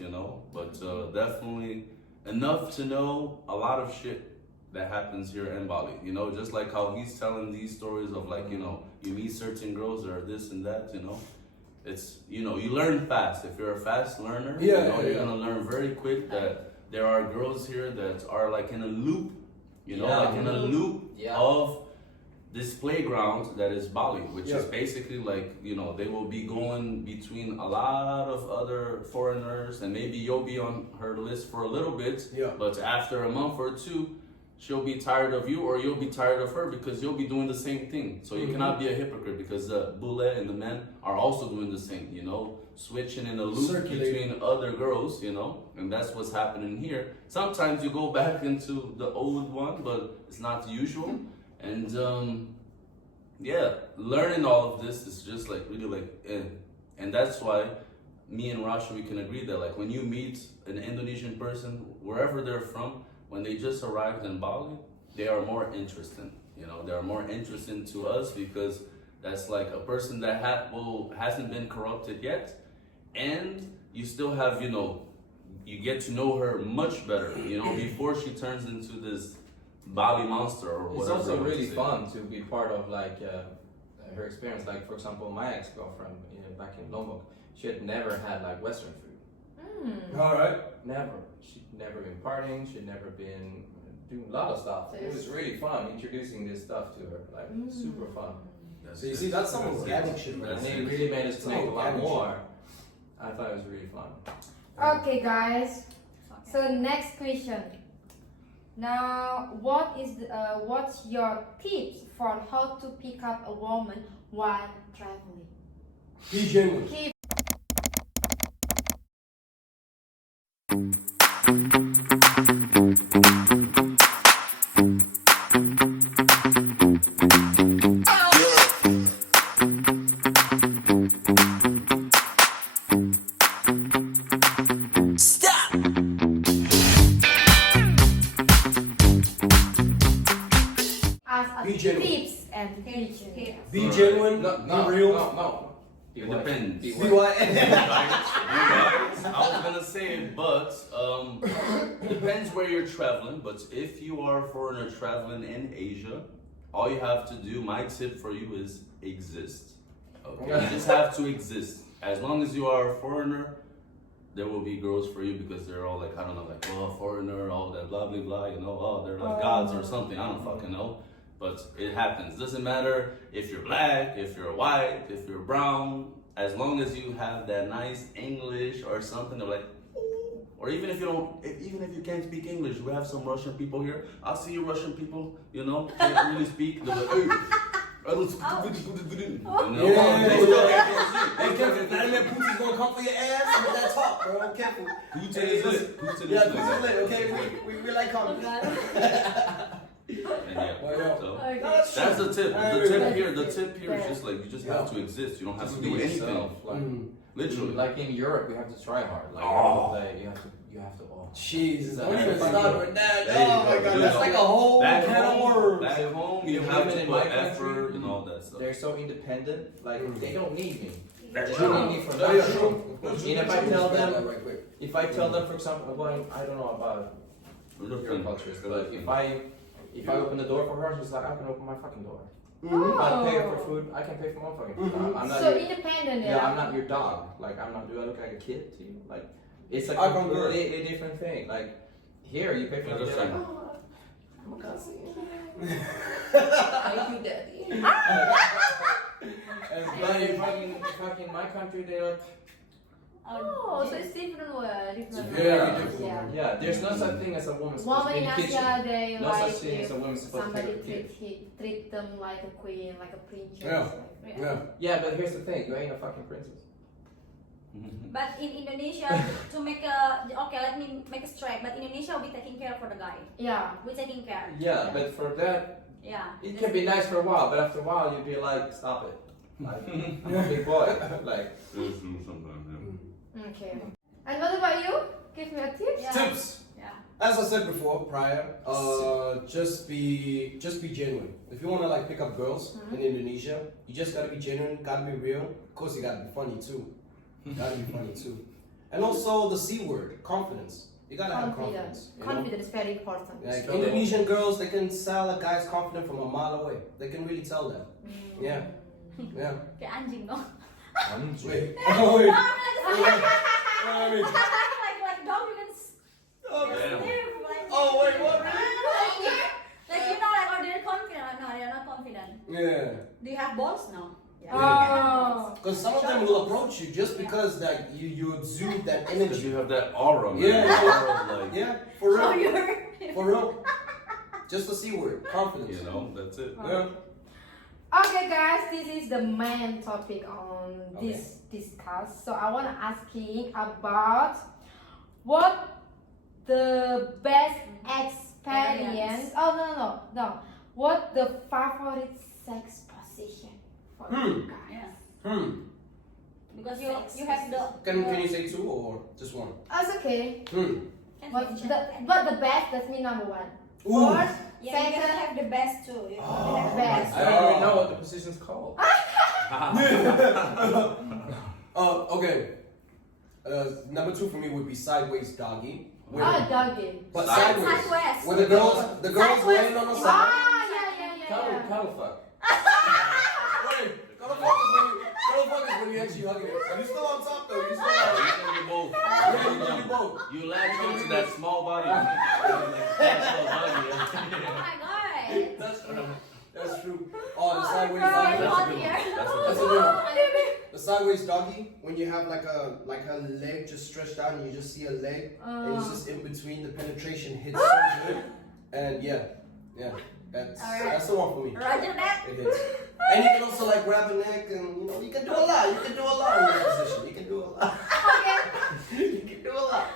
but definitely enough to know a lot of shit that happens here in Bali. Just like how he's telling these stories of like, you meet certain girls that are this and that, it's, you learn fast. If you're a fast learner, you're gonna learn very quick that there are girls here that are like in a loop, of this playground that is Bali, which is basically like, they will be going between a lot of other foreigners, and maybe you'll be on her list for a little bit, but after a month or two, she'll be tired of you, or you'll be tired of her, because you'll be doing the same thing. So you cannot be a hypocrite, because the Bule and the men are also doing the same, switching in a loop between other girls, and that's what's happening here. Sometimes you go back into the old one, but it's not the usual. And learning all of this is just like really like, and that's why me and Rasha, we can agree that like when you meet an Indonesian person, wherever they're from, when they just arrived in Bali, they are more interesting. They are more interesting to us, because that's like a person that hasn't been corrupted yet, and you still have, you get to know her much better, before she turns into this Bali monster or whatever. It's also really fun to be part of like her experience. Like for example, my ex-girlfriend back in Lombok, she had never had like Western food. All right. Never. She'd never been partying. She'd never been doing a lot of stuff. It was really fun introducing this stuff to her. Like super fun. So you see, that's some organic shit, right? And it really made us connect a lot more. I thought it was really fun. Okay, guys. So next question. Now, what's your tips for how to pick up a woman while traveling? Be genuine. Tips and tricks. Be genuine. No, be real. No. It depends. Be what? I was gonna say it, but depends where you're traveling. But if you are a foreigner traveling in Asia, all you have to do, my tip for you, is exist. Okay, you just have to exist. As long as you are a foreigner, there will be girls for you, because they're all like, I don't know, like, oh, foreigner, all that blah blah blah, oh, they're like gods or something. I don't fucking know. But it happens. Doesn't matter if you're black, if you're white, if you're brown. As long as you have that nice English or something, they're like, ooh. Or even if you can't speak English, we have some Russian people here. I'll see you Russian people, can't really speak. They're like, hey. That man Putin's gonna come for your ass with that talk, bro. Careful. Putin is lit. Putin's lit. Okay, we like coming. That's the tip. The tip here is just like, you just have to exist. You don't have to do anything. Literally. Like in Europe, we have to try hard. Like you have to. Oh. Jesus. Don't even start with that. Oh my God, that's like a whole can of worms. Back home, you have to put effort and all that stuff. They're so independent. Like they don't need me. That's They true. don't need me for nothing. And if I tell them, for example, well, I don't know about your cultures, but if I open the door for her, she's like, I can open my fucking door. If I pay her for food, I can pay for my fucking food. I'm not So independent. yeah, I'm not your dog. Like, I'm not. Do I look like a kid to you? Like, it's a completely different thing. Like, here you pay for the like, oh, I'm a cousin. Thank you, daddy. And but in fucking my country, they're like, Oh, so it's different word. Different Very words, different yeah. word. Yeah, there's no such thing as a woman supposed to Woman be in in the kitchen. Asia, they No like such thing as a woman supposed to somebody take a treat them like a queen, like a princess. Yeah. Like, Yeah. Yeah, but here's the thing, you ain't a fucking princess. But in Indonesia, to make a okay, let me make it straight. But in Indonesia, we taking care for the guy. yeah. We taking care. Yeah, but for that, Yeah. it can be nice for a while, but after a while you'd be like, stop it. Like, I'm a big boy. Like, Sometimes, yeah. Okay. And what about you? Give me a tip. Yeah. Tips. Yeah. As I said before, prior, just be genuine. If you wanna like pick up girls in Indonesia, you just gotta be genuine, gotta be real. Of course, you gotta be funny too. Gotta be funny too. And also the C word, confidence. You gotta have confidence. You know? Confidence is very important. Like Indonesian girls, they can tell a guy's confident from a mile away. They can really tell that. Yeah. Yeah. Kayak anjing dong. Wait. Oh, wait. Wait. like dog you can. Damn. Oh, wait, what? Really? Like you know, like, oh, they're confident. No, they're not confident. Yeah. Do you have balls? No. Yeah. Oh. Because some of them will approach you just because that you exude that Because energy. you have that aura, man. Yeah. That aura of, like, Yeah, for Oh, real. you're. For real. Just the C word, confidence. you know, that's it. Yeah. Okay, guys, this is the main topic on this discuss. So I want to asking about what the best experience. Oh no. What the favorite sex position for you guys? Yeah. Because you have the. Can you say two or just one? That's okay. But the best, that's me number one. Ooh. First, Yeah, you second, can have the best too. You can have the best. I don't even know what the position's called. Okay. Number two for me would be sideways doggy. doggy. But Sideways. Where the girls Sideways. laying on the side. Yeah. Cuddle fuck. Wait, cuddle fuck is when you actually hugging it. Are you still on top though? You still on You can do both. Yeah, you can do both. You latch onto that small body. Like, that small body. Oh my god. That's true. That's true. Oh, the sideways Very doggy. hot here. That's a good one. The sideways doggy, when you have like a leg just stretched out and you just see a leg and it's just in between, the penetration hits so good. And yeah, that's the one for me. Roger that. It is. And you can also like grab a neck and you can do a lot. You can do a lot in that position. You can do a lot. You can do a lot.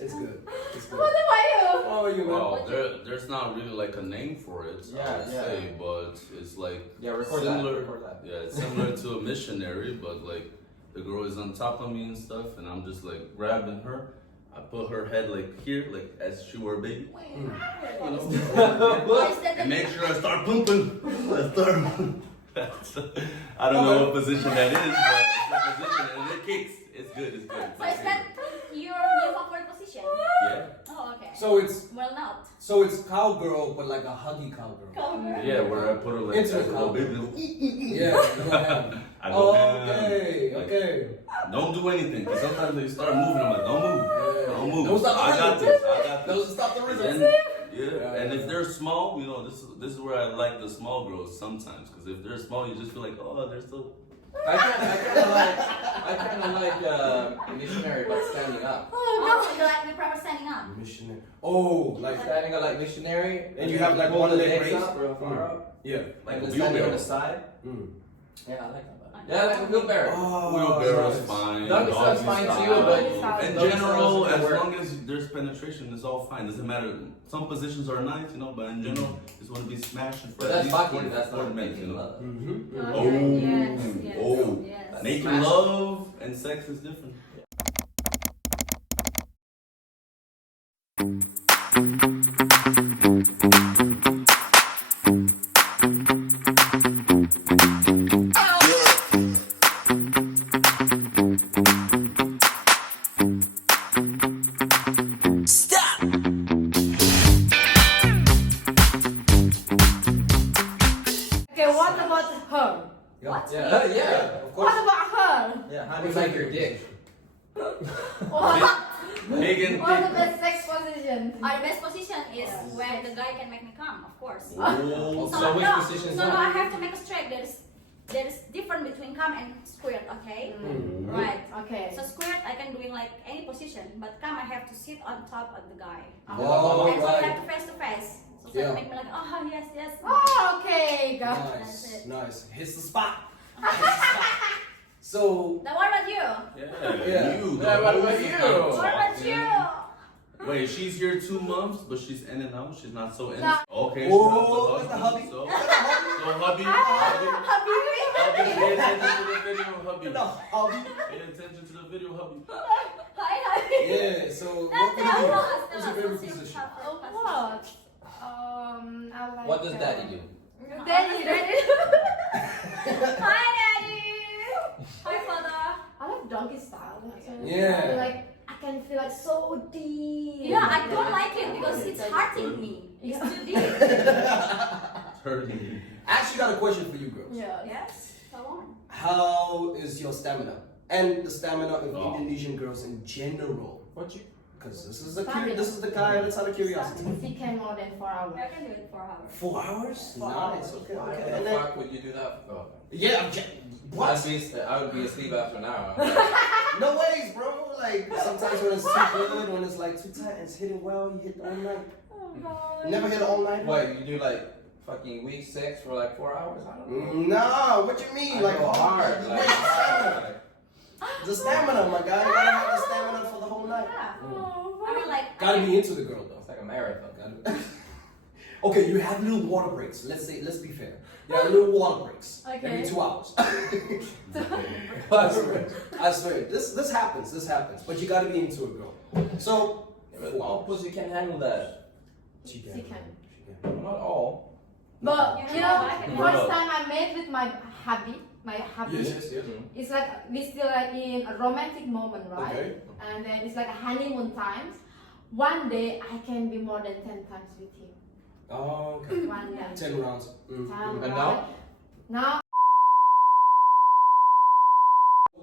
It's good. It's good. What about you? Oh, you man. Well, there's not really like a name for it, I would say, but it's like similar. Yeah, it's similar to a missionary, but like the girl is on top of me and stuff, and I'm just like grabbing her. I put her head like here, like as she were a baby. You know? And make sure I start pumping. I don't know what position that is, but it's a position and it kicks. It's good. It's good. So is that your awkward position? Yeah. Oh, okay. So not. it's cowgirl, but like a huggy cowgirl. Cover. Yeah, where I put her like Into as a the little cowgirl. baby. Yeah. I go Okay. ham. Like, Okay. don't do anything, because sometimes they start moving. I'm like, don't move. Don't move. Don't stop the I got rhythm. this. I got this. Don't stop the rhythm. And, Yeah. and if they're small, this is where I like the small girls sometimes, because if they're small, you just feel like, oh, they're so. I kind of like missionary, but standing up. Oh, you like the proper standing up. Missionary. Oh, like Standing up like missionary, And you have, like, pull one the leg legs raised? up real far up, yeah. Like and a then standing on wheelbarrow. the side. Yeah, I like that. Yeah, like a wheelbarrow. Wheelbarrow's nice. fine. Doggy style's fine style. too, but in doggy general, style's as work. long as there's penetration, it's all fine. Doesn't matter. Some positions are nice, but in general, just want to be smashing for But at that's least fucking. 40, That's 40 not minutes, making love. Mm-hmm. Okay. Yes. Oh. Yes. Making Smash. love and sex is different. Okay, what about her? What? Yeah, yeah. Of What course. about her? Yeah. How do you like your dick? Big and What's the thick. best sex position? Our best position is where the guy can make me come, of course. Oh. So which position is No, that? I have to make a straight. There's there's difference between come and squirt, okay? Mm. Right. Okay. So squirt I can do in like any position, but come I have to sit on top of the guy. Oh, And so we right. have to face to face. So it's Yeah. like make me like, oh yes, yes. Oh, okay. Got it. That's Nice, it. nice. Hits the spot. Hits the spot. So, Now what about you? Yeah. You. Yeah, what about the you? host. What about you? Wait, she's here 2 months, but she's in and out. She's not so in. No. Okay, she's oh, not look so at the hubby. So, Look at the hubby. so hubby, pay attention to the video, hubby. Look at the hubby. Pay attention to the video, hubby. Hi, hi. Yeah, so what would you do? What's your favorite position? What? I like. What does daddy do? Daddy. Hi, daddy. Hi, father. I like doggy style. Actually. Yeah. Like I can feel like so deep. Yeah, I don't like it because it's hurting me. It's too deep. Hurting. I actually got a question for you girls. Yeah. Yes. Come on. How is your stamina? And the stamina of Oh. Indonesian girls in general? What you? Because this is the guy that's out of curiosity. If he came more than 4 hours. I can do it for hours. 4 hours? Nice. Okay, Why okay. the And then, fuck would you do that for? yeah, what? I would be asleep after an hour. No ways, bro. Like sometimes when it's too good, when it's like too tight, and it's hitting well, you hit all night. Oh god. Never hit all night. Wait, you do like fucking week 6 for like 4 hours? I don't know. Nah, what you mean? I Like go hard. Where's the stamina? The stamina, my guy. You gotta have the stamina for the whole night. Yeah. I mean, like. Gotta be into the girl though. It's like a marathon. Gotta be. Okay, you have little water breaks. Let's be fair. You have little water breaks Okay. every 2 hours. I swear, this happens. This happens. But you gotta be into a girl. So, All pussy can handle that. she She can. can. Well, not all. But You you know, know, I can- first time I met with my hubby, Yes. it's like we still like in a romantic moment, right? Okay. And then it's like a honeymoon times. One day I can be more than 10 times with him. Oh, okay. One day. 10 rounds. And right? now? Now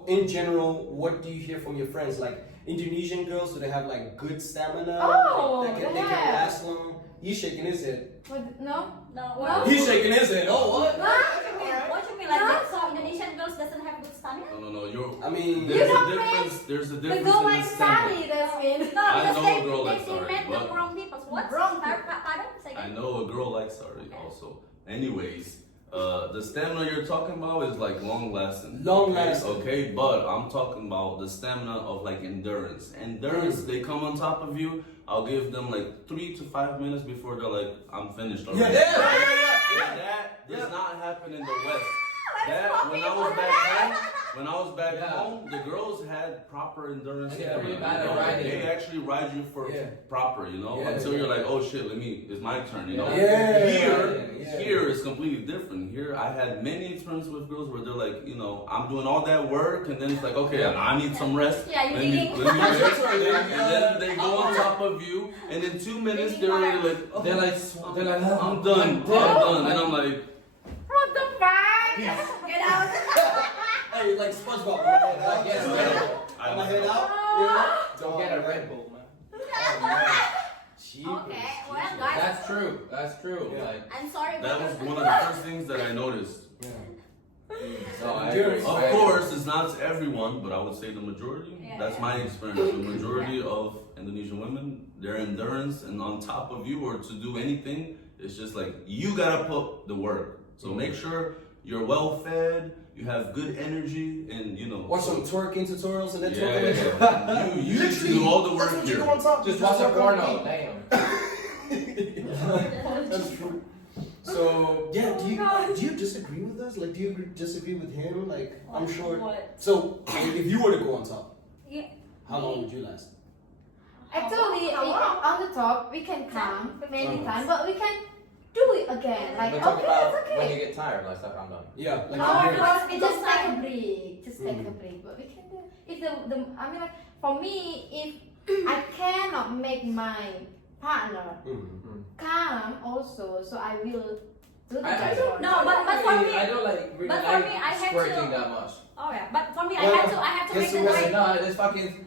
In general, what do you hear from your friends? Like Indonesian girls, do they have like good stamina? Oh, Like, they can yeah. last long. He's shaking his head. what, no? No. No. What? He's shaking his head. Oh, what? What you mean? Like that? So Indonesian girls doesn't have good stamina? No. You're. I mean, You There's a don't difference. There's a The difference girl in the like stamina. Sally, that's mean. No, I because know a girl likes they Sari, met the but- wrong people. What? Wrong Pardon? Say I again. know a girl likes Sari also. Anyways, the stamina you're talking about is like long lasting. Long okay? lasting. Okay, but I'm talking about the stamina of like endurance. Endurance, they come on top of you. I'll give them like 3 to 5 minutes before they're like, I'm finished already. yeah. That does Yeah. not happen in the West. That when I was back home, the girls had proper endurance. Yeah, stamina, really bad you at know? riding. They actually ride you for Yeah. proper, you know, Yeah, until yeah. you're like, oh shit, it's my turn, you know. Yeah. Here is completely different. Here, I had many experiences with girls where they're like, you know, I'm doing all that work, and then it's like, okay, I need some rest. Yeah, you're Let me digging. rest. And then they go on top of you, and in 2 minutes they're already like, oh, They're like, I'm done, and I'm like, What the fuck? Get out. Hey, like SpongeBob. Like, yes, Got my head out. Don't get a Red Bull, man. Okay, well, guys. That's true. That's true. Yeah. Like, I'm sorry. that was one of the first things that I noticed. no, I Endurance. agree. Of course, it's not everyone, but I would say the majority. Yeah, That's yeah. my experience. The majority of Indonesian women, their endurance and on top of you or to do anything, it's just like you gotta put the work. So make sure you're well fed, you have good energy, and you know. Watch some twerking tutorials and then Yeah, twerking. you literally do all the work That's what you here. do on top. Just You watch a work on porno. me. Damn. That's true. So yeah, do you disagree with us? Like, do you disagree with him? Like, I'm sure. What? So if you were to go on top, Yeah. how long would you last? Actually, on the top, we can come many times, but we can do it again. Like, We're talking okay, about that's when okay. you get tired, like stuff I'm done. Yeah, like No, a year. because we just Just take a time. break. Just take a Mm. break. But we can do if the I mean like for me, if I cannot make my partner calm also, so I will do the I best don't one. No, but for me, I don't like really but for like me, I had squirting to- that much. oh yeah, but for me, I Well, have to make guess the who was right. No, I just fucking.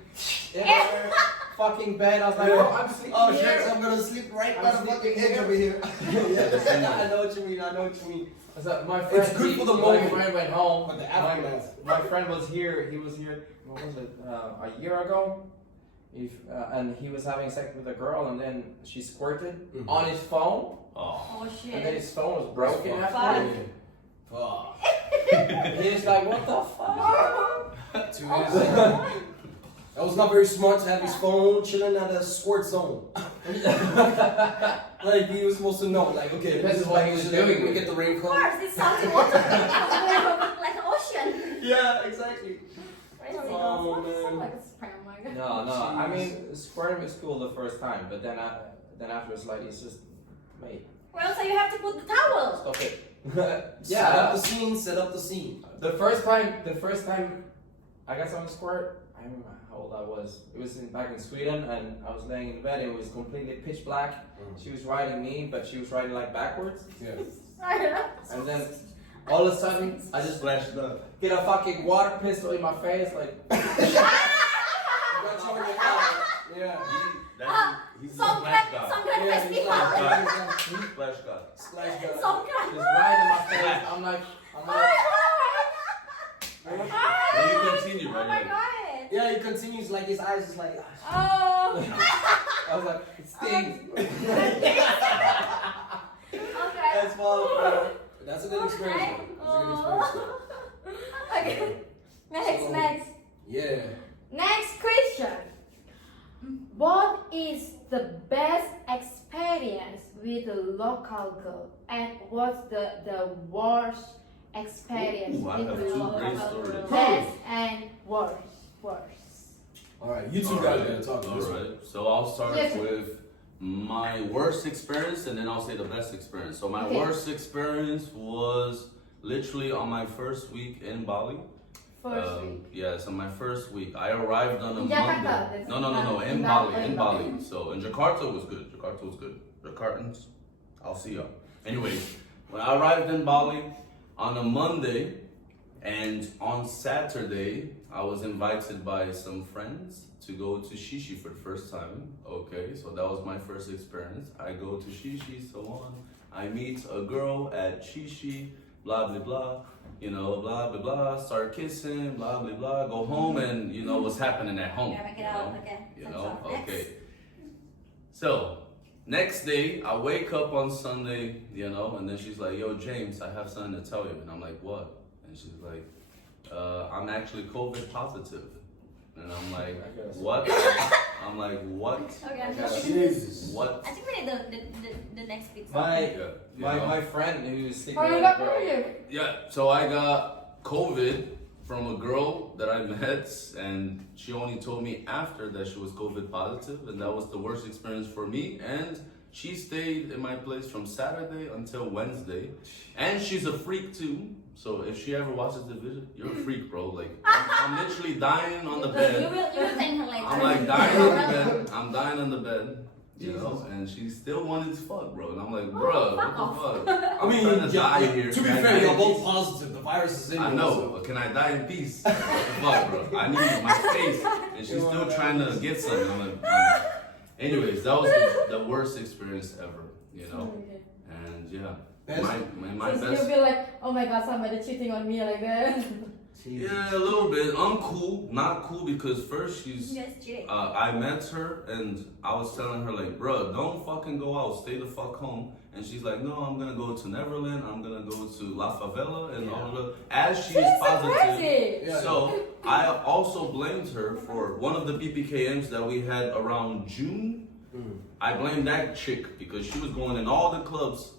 fucking bed. I was like, oh, I'm sleeping Oh here. shit, I'm gonna sleep right I'm by the fucking sleeping edge here. over here. Yeah. I know what you mean. I know what you mean. I was like, my friend, It's good for the my moment, friend went home. but the aftermath. My friend was here. He was here. What was it? A year ago. And he was having sex with a girl, and then she squirted on his phone, Oh. Oh and then shit. his phone was broken Fuck. after. Fuck. He's like, what the fuck? Too easy. That was not very smart to have his phone chilling at a squirt zone. Like he was supposed to know, like, okay, This is what he was doing. Let me get the rain Of coat. course, it's salty water. Like an ocean. Yeah, exactly. Crazy. Oh man. Like a sperm, my God. No, no. I mean, squirting was cool the first time, but then afterwards, like, it's just, mate, Well, so you have to put the towel. stop it. Set up the scene, set up the scene. The first time I got someone to squirt, I remember how old I was. It was back in Sweden, and I was laying in bed. It was completely pitch black. She was riding me, but she was riding like backwards. Yeah. And then all of a sudden, I just Flashed up. get a fucking water pistol in my face, like. Yeah. He's a Some flash kind god. of He's festival. like, Flash god. Splash guy. Some kind. Just right in my face. I'm like. Then you continue, Oh right? my Like, god. Yeah, he continues like his eyes is like. Oh. I was like, it stings. Okay. That's fun. That's a good experience. Okay. Though. That's a good experience. Okay. Next, So- next. Yeah. Next question. What is the best experience with a local girl, and what's the worst experience Ooh, I with have a two local great girl? stories. Best and worst. All right, you two guys gotta talk about this. Alright, so I'll start Yes. with my worst experience and then I'll say the best experience. So my Okay. worst experience was literally on my first week in Bali. First week. Yeah, so my first week. I arrived on a In Jakarta, Monday. that's No, not- in in Bali, Bali. in Bali. So in Jakarta was good. Jakarta was good. Jakartans, I'll see y'all. Anyways, when I arrived in Bali on a Monday, and on Saturday, I was invited by some friends to go to Shishi for the first time. Okay, so that was my first experience. I go to Shishi, so on. I meet a girl at Shishi, blah, blah, blah. You know, blah, blah, blah. Start kissing, blah, blah, blah. Go home and, you know, what's happening at home. Yeah, make it you out. know? Okay. You That's know, all. Next. okay. So, next day, I wake up on Sunday, you know, and then she's like, yo, James, I have something to tell you. And I'm like, what? And she's like, I'm actually COVID positive. And I'm like, what? I'm like, what? Okay, I'm Okay. just Jesus. What? I think we need the next bit. My Yeah, you know? my friend who's sleeping Oh, you with got a girl. you. Yeah, so I got COVID from a girl that I met, and she only told me after that she was COVID positive, and that was the worst experience for me. And she stayed in my place from Saturday until Wednesday, and she's a freak too. So if she ever watches the video, you're a freak, bro. Like I'm literally dying on the You bed. will thank her later. I'm like dying on the bed. I'm dying on the bed. You know, and she still wanted to fuck, bro. And I'm like, bro, what the fuck? I mean, I'm trying to die here. to be Can I fair, die you're in both peace? positive. The virus is in you. I know, so- but can I die in peace? What the fuck, bro? I need my space, and she's still trying to get something. I'm like, anyways, that was the worst experience ever, you know. And yeah, Best- my So best. you'll be like, oh my god, somebody cheating on me like that. Yeah, a little bit. Uncool, not cool because first she's. Yes, cheating. I met her and I was telling her like, bruh, don't fucking go out, stay the fuck home. And she's like, no, I'm gonna go to Neverland, I'm gonna go to La Favela and all of that. As she is positive. Crazy. Yeah. So I also blamed her for one of the BPKMs that we had around June. I blamed that chick because she was going in all the clubs,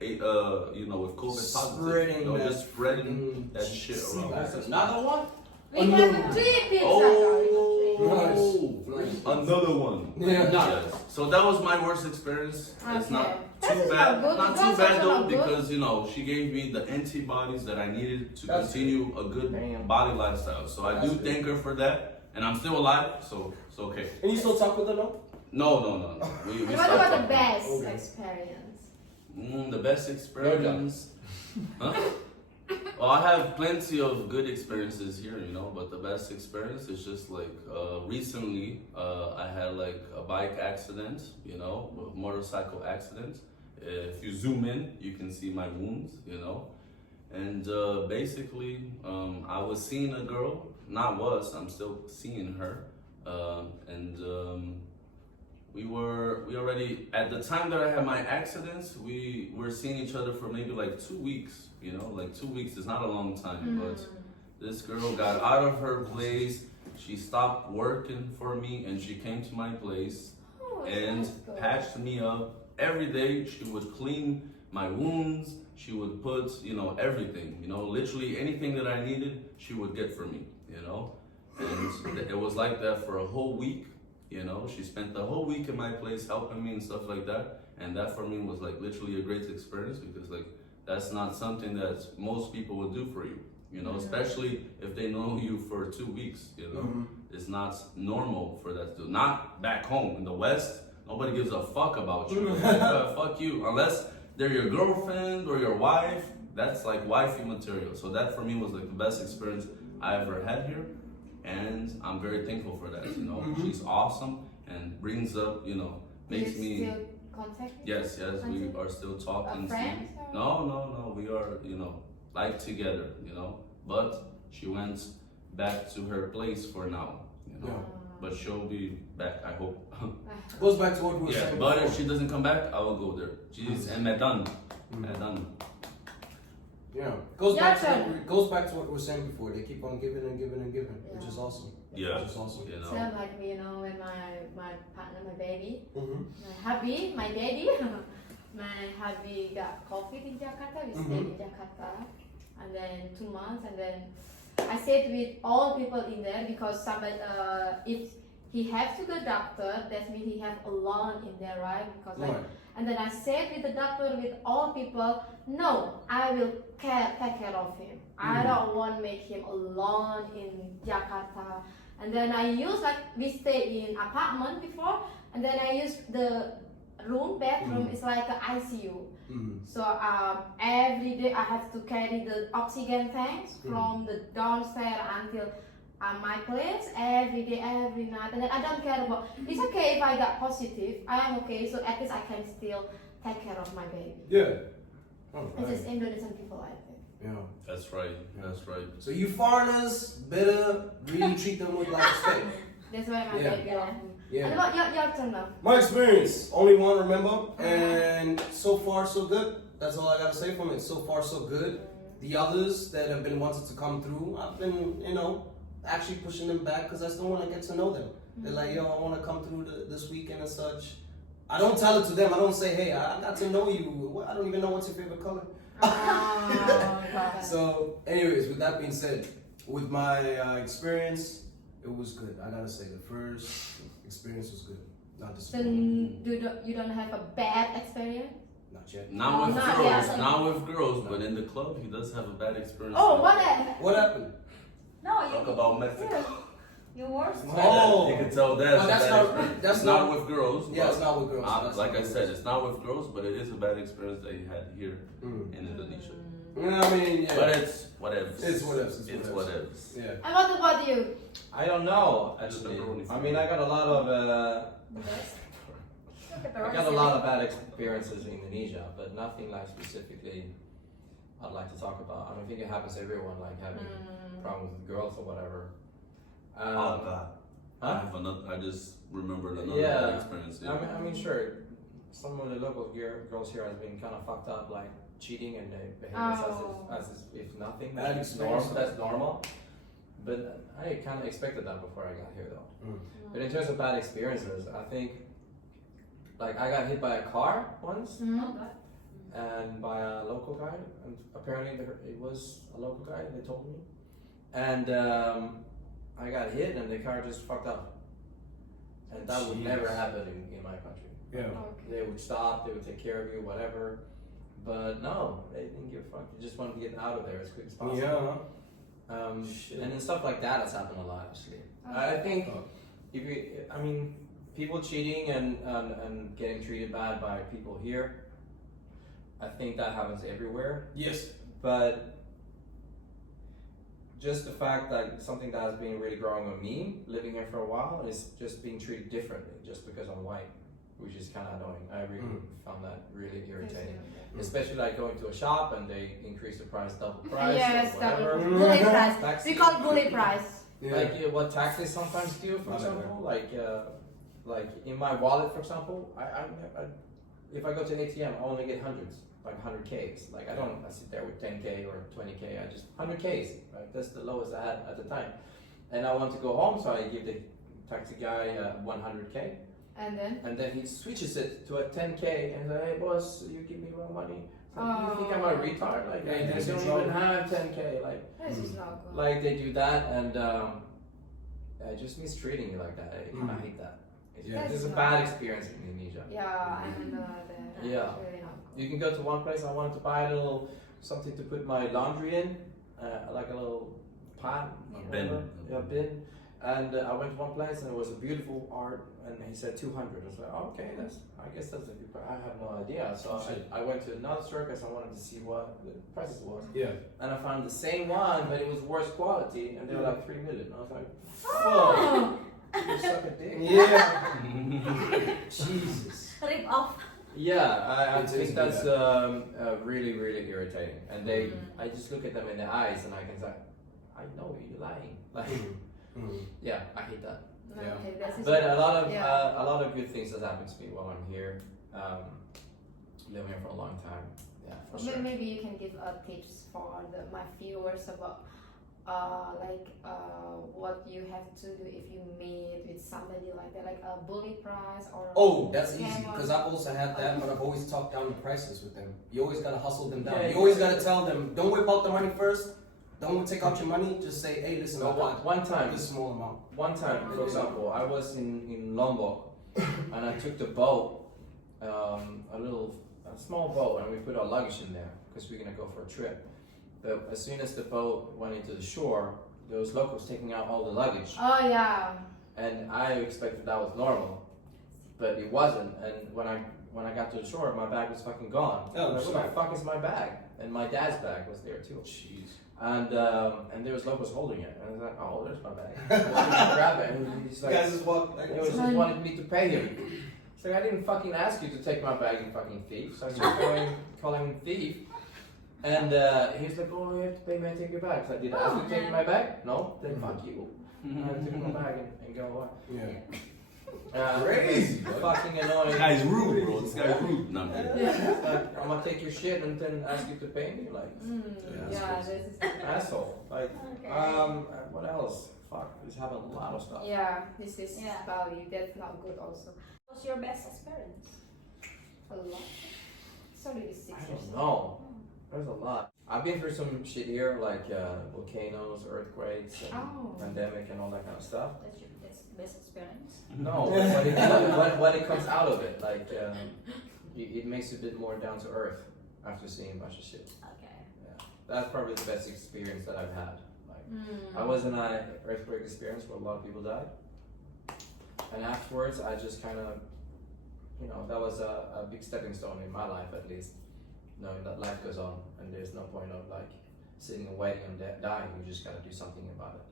you know, with COVID positive. Spreading You know, that just spreading freaking that shit around. That's another one? We have three pizza. Oh, Nice. another one. Yeah. Yes. So that was my worst experience. It's Okay. not That too is bad. not good. Not That's too bad also though not good. because you know she gave me the antibodies that I needed to That's continue a good Damn. body lifestyle. So I do That's good. thank her for that, and I'm still alive, so it's okay. And you still talk with her, no? No. We And what stopped about the talking. best Okay. experience? The best experience. Huh? Well, I have plenty of good experiences here, you know, but the best experience is just like recently I had like a bike accident, you know, a motorcycle accident. If you zoom in, you can see my wounds, you know. And basically, I was seeing a girl, I'm still seeing her. We already, at the time that I had my accidents, we were seeing each other for maybe like 2 weeks, you know, like 2 weeks is not a long time, but this girl got out of her place, she stopped working for me and she came to my place and patched me up. Every day she would clean my wounds, she would put, you know, everything, you know, literally anything that I needed, she would get for me, you know, and it was like that for a whole week. You know, she spent the whole week in my place helping me and stuff like that. And that for me was like literally a great experience because like that's not something that most people would do for you. You know, especially if they know you for 2 weeks, you know. It's not normal for that to do. Not back home in the West, nobody gives a fuck about you. Like, fuck you. Unless they're your girlfriend or your wife, that's like wifey material. So that for me was like the best experience I ever had here. And I'm very thankful for that, you know. She's awesome and brings up, you know, makes me. Still contact? Yes, we are still talking. Friends? No, we are, you know, like together, you know. But she went back to her place for now, you know. But she'll be back, I hope. Goes back to what we were saying. But before. if she doesn't come back, I will go there. She's in Medan. Yeah, goes Your back to turn. what we were saying before. They keep on giving and giving and giving, which is awesome. Yeah, Which is awesome. you So know. like me, you know, when my partner, my baby, Mm-hmm. my hubby, my daddy, my hubby got COVID in Jakarta. We stayed in Jakarta, and then 2 months, and then I stayed with all people in there because somebody, if he has to go doctor, that means he have alone in there, right? Because like, and then I said with the doctor, with all people, no, I will take care of him. I don't want to make him alone in Jakarta. And then I use like we stay in apartment before, and then I use the bedroom is like an ICU. So every day I have to carry the oxygen tanks from the downstairs until my place every day, every night, and then I don't care about. It's okay if I got positive. I am okay, so at least I can still take care of my baby. Yeah. It's just Indonesian people like that. Yeah. That's right. That's right. So you foreigners better really treat them with like respect. That's why my baby love me. Yeah. And about your turn now. My experience, only one, remember, and so far so good. That's all I gotta say from it. So far so good. The others that have been wanted to come through, I've been, you know, actually pushing them back because I still want to get to know them. They're like, yo, I want to come through this weekend and such. I don't tell it to them. I don't say, hey, I got to know you. I don't even know what's your favorite color. So, anyways, with that being said, with my experience, it was good. I gotta say, the first experience was good. Not So disappointing. you don't have a bad experience? Not yet. Not with not girls, yet. not with girls, but in the club he does have a bad experience. Oh, what? What happened? No, Talk about Mexico. your worst. Oh. You can tell that's Oh, a that's bad not- experience. that's It's not not- with girls. Yeah, but it's not with girls. That's like not I with said, girls. it's not with girls, but it is a bad experience that he had here in Indonesia. Yeah, I mean, yeah. But it's whatever. It's whatevs. It's whatever. Yeah. And what about you? I don't know Just actually. pepperoni. I mean, I got a lot of I got a lot of bad experiences in Indonesia, but nothing like specifically I'd like to talk about. I don't think it happens to everyone, like having problems with girls or whatever. Oh God. Huh? I just remembered another Yeah. bad experience. I mean, sure. Some of the local girls here has been kind of fucked up, like cheating, and they behave as if nothing. Bad That's experience. That's normal. But I kind of expected that before I got here, though. Mm. But in terms of bad experiences, I think, like, I got hit by a car once, and by a local guy, and apparently it was a local guy. They told me, and I got hit, and the car just fucked up, and that would never happen in my country. Yeah. They would stop, they would take care of you, whatever. But no, they didn't give a fuck. They just wanted to get out of there as quick as possible. Yeah. And then stuff like that has happened a lot, actually. I think if you, I mean, people cheating and getting treated bad by people here, I think that happens everywhere. Yes. But just the fact that something that has been really growing on me, living here for a while, is just being treated differently just because I'm white, which is kind of annoying. I really found that really irritating. Especially like going to a shop and they increase the price, double price, Yes, or double whatever. bully price. Taxes. We call bully price. Yeah. Like what taxes sometimes do, for example, like in my wallet, for example, I if I go to ATM, I only get hundreds, like 100 Ks. Like I sit there with 10K or 20K. I just 100 Ks. Right? That's the lowest I had at the time. And I want to go home, so I give the taxi guy 100K. And then? And then he switches it to a 10K and says, "Hey boss, you give me wrong money." Like, you think I'm a retard? Like Yeah, I that's don't trouble. even have 10K. Like. This is not good. Like they do that and just mistreating you like that. I hate that. It's a bad experience in Indonesia. Yeah, I know that. Yeah. It's really not good. You can go to one place. I wanted to buy a little something to put my laundry in, like a little pot, bin. Yeah, bin. And I went to one place and it was a beautiful art, and he said 200. I was like, oh, okay, I guess that's a good price. I have no idea. So I went to another store because I wanted to see what the prices was. Yeah. And I found the same one, but it was worse quality, and they were like 3 million. I was like, Oh. fuck, you suck a dick. Yeah. Jesus. Rip off. Yeah, I It think is, that's really, really irritating. And I just look at them in the eyes, and I can say, I know you're lying. Like, yeah, I hate that. Yeah. Okay, this is But a lot of good things has happened to me while I'm here. Living here for a long time. Yeah, for sure. Maybe you can give tips for my viewers about what you have to do if you meet with somebody like that, like a bully price or. Oh, that's easy scam because I've also had that, but I've always talked down the prices with them. You always gotta hustle them down. Yeah, you always gotta tell them, don't whip out the money first. Don't take out your money. Just say, hey, listen, I got one time, this small amount. One time, for example, I was in Lombok and I took the boat, a small boat, and we put our luggage in there because we're gonna go for a trip. But as soon as the boat went into the shore, there was locals taking out all the luggage, Oh yeah. and I expected that was normal, but it wasn't. And when I got to the shore, my bag was fucking gone. Oh, Like, shit. what the fuck is my bag? And my dad's bag was there too. Jeez. And there was locals holding it, and I was like, oh, there's my bag. I grab it, and he's like, guys just walk. he was just wanted me to pay him. So I didn't fucking ask you to take my bag, you fucking thief. So I started calling him thief. And he's like, oh, you have to pay me, I take your bag. So I did I ask you to take my bag? No? Then fuck you. And I took my bag and go away. Yeah. Crazy, it's bro. fucking annoying. This guy's rude, bro. This guy's rude. No, I'm kidding. It's like, I'm gonna take your shit and then ask you to pay me? Like, Yeah, this is. asshole. Like, Okay. what else? Fuck, this happened a lot of stuff. Yeah, this is Yeah. value. That's not good also. What's your best experience? A lot. It's already 6 I years. don't know. There's a lot. I've been through some shit here, like volcanoes, earthquakes, and Oh. pandemic, and all that kind of stuff. That's your best experience. No, when it comes out of it, like it makes you a bit more down to earth after seeing a bunch of shit. Okay. Yeah, that's probably the best experience that I've had. Like, I was in an earthquake experience where a lot of people died, and afterwards, I just kind of, that was a big stepping stone in my life, at least. Knowing that life goes on and there's no point of like sitting and waiting and dying. You just gotta do something about it,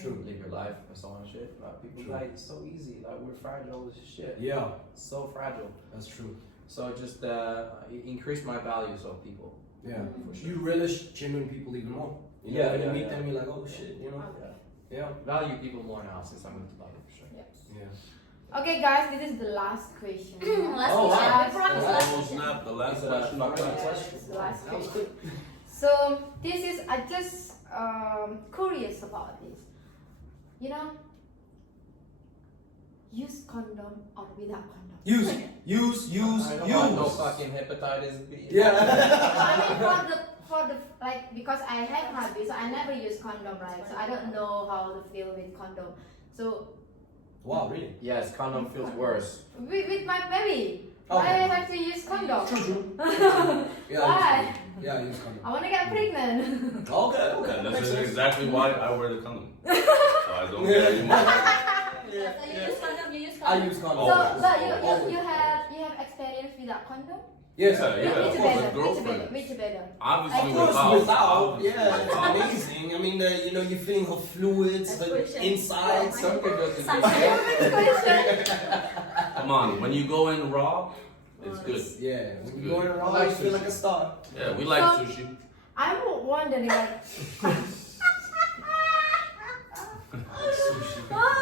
True. live your life and so on and shit. Like, people True. die so easy, like we're fragile as shit. Yeah, So fragile. that's true. So it just it increased my values of people. Yeah. For sure. You relish genuine people even more. You know, Yeah, when you yeah, meet yeah. them, you're like, oh shit, you know? Yeah. Yeah. Value people more now since I moved to Bali, for sure. Yes. Yeah. Okay, guys, this is the last question. Last Oh, question. wow. I promise Oh, last question. snap. The last Is it a question. fuck already. up? Yeah, this is the last question. So this is I just curious about this. Use condom or without condom? Use. I don't want no fucking hepatitis B. Yeah. I mean for the like because I have rabies, so I never use condom, right? So I don't know how to feel with condom. So Wow, really? Yes, condom feels worse. with my baby, Okay. why I have to use condom? Yeah. Why? I use condom. Yeah, I use condom. I want to get pregnant. Okay, okay. And Makes this is sense. exactly why I wear the condom. So I don't get any more. So you use condom, you use I condom. use condom. So, Oh, but oh, you have experience without condom? Yes. Yeah, Me of too course, better. girlfriend. Me too better. Obviously, Of course, without, obviously yeah, it's without. amazing. I mean, you know, you're feeling her fluids, That's her question. insides. Some could go to Some- the Come on, when you go in raw, it's good. Yeah, when good. you're going around, you feel like a star. Yeah, we like So- sushi. I'm wondering, like,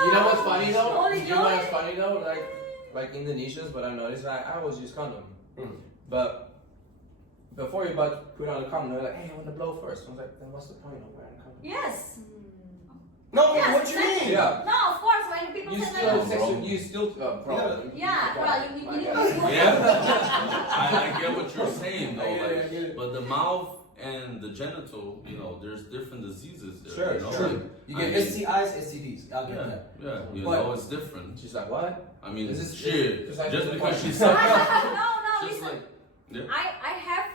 You know what's funny though? Holy You know what's joy. funny though? Like Indonesians, what I noticed, I always use condom. But before you're about to put on the condom, they're like, hey, I want to blow first. I was like, then what's the point of wearing a condom? Yes. No, Yes, what you exactly. mean? Yeah. No, of course, when people You say still, like, bro. you still, bro. yeah, well, you need to. I get what you're saying though, I get it, I like, get it. but the mouth and the genital, you know, there's different diseases there. Sure, you know? sure. Like, You I get mean, STIs, STDs. I'll get Yeah, that. yeah, you But- know, it's different. She's like, what? I mean, This is- shit. just like Just the because point. she's sucking, No, just listen. like, yeah. I have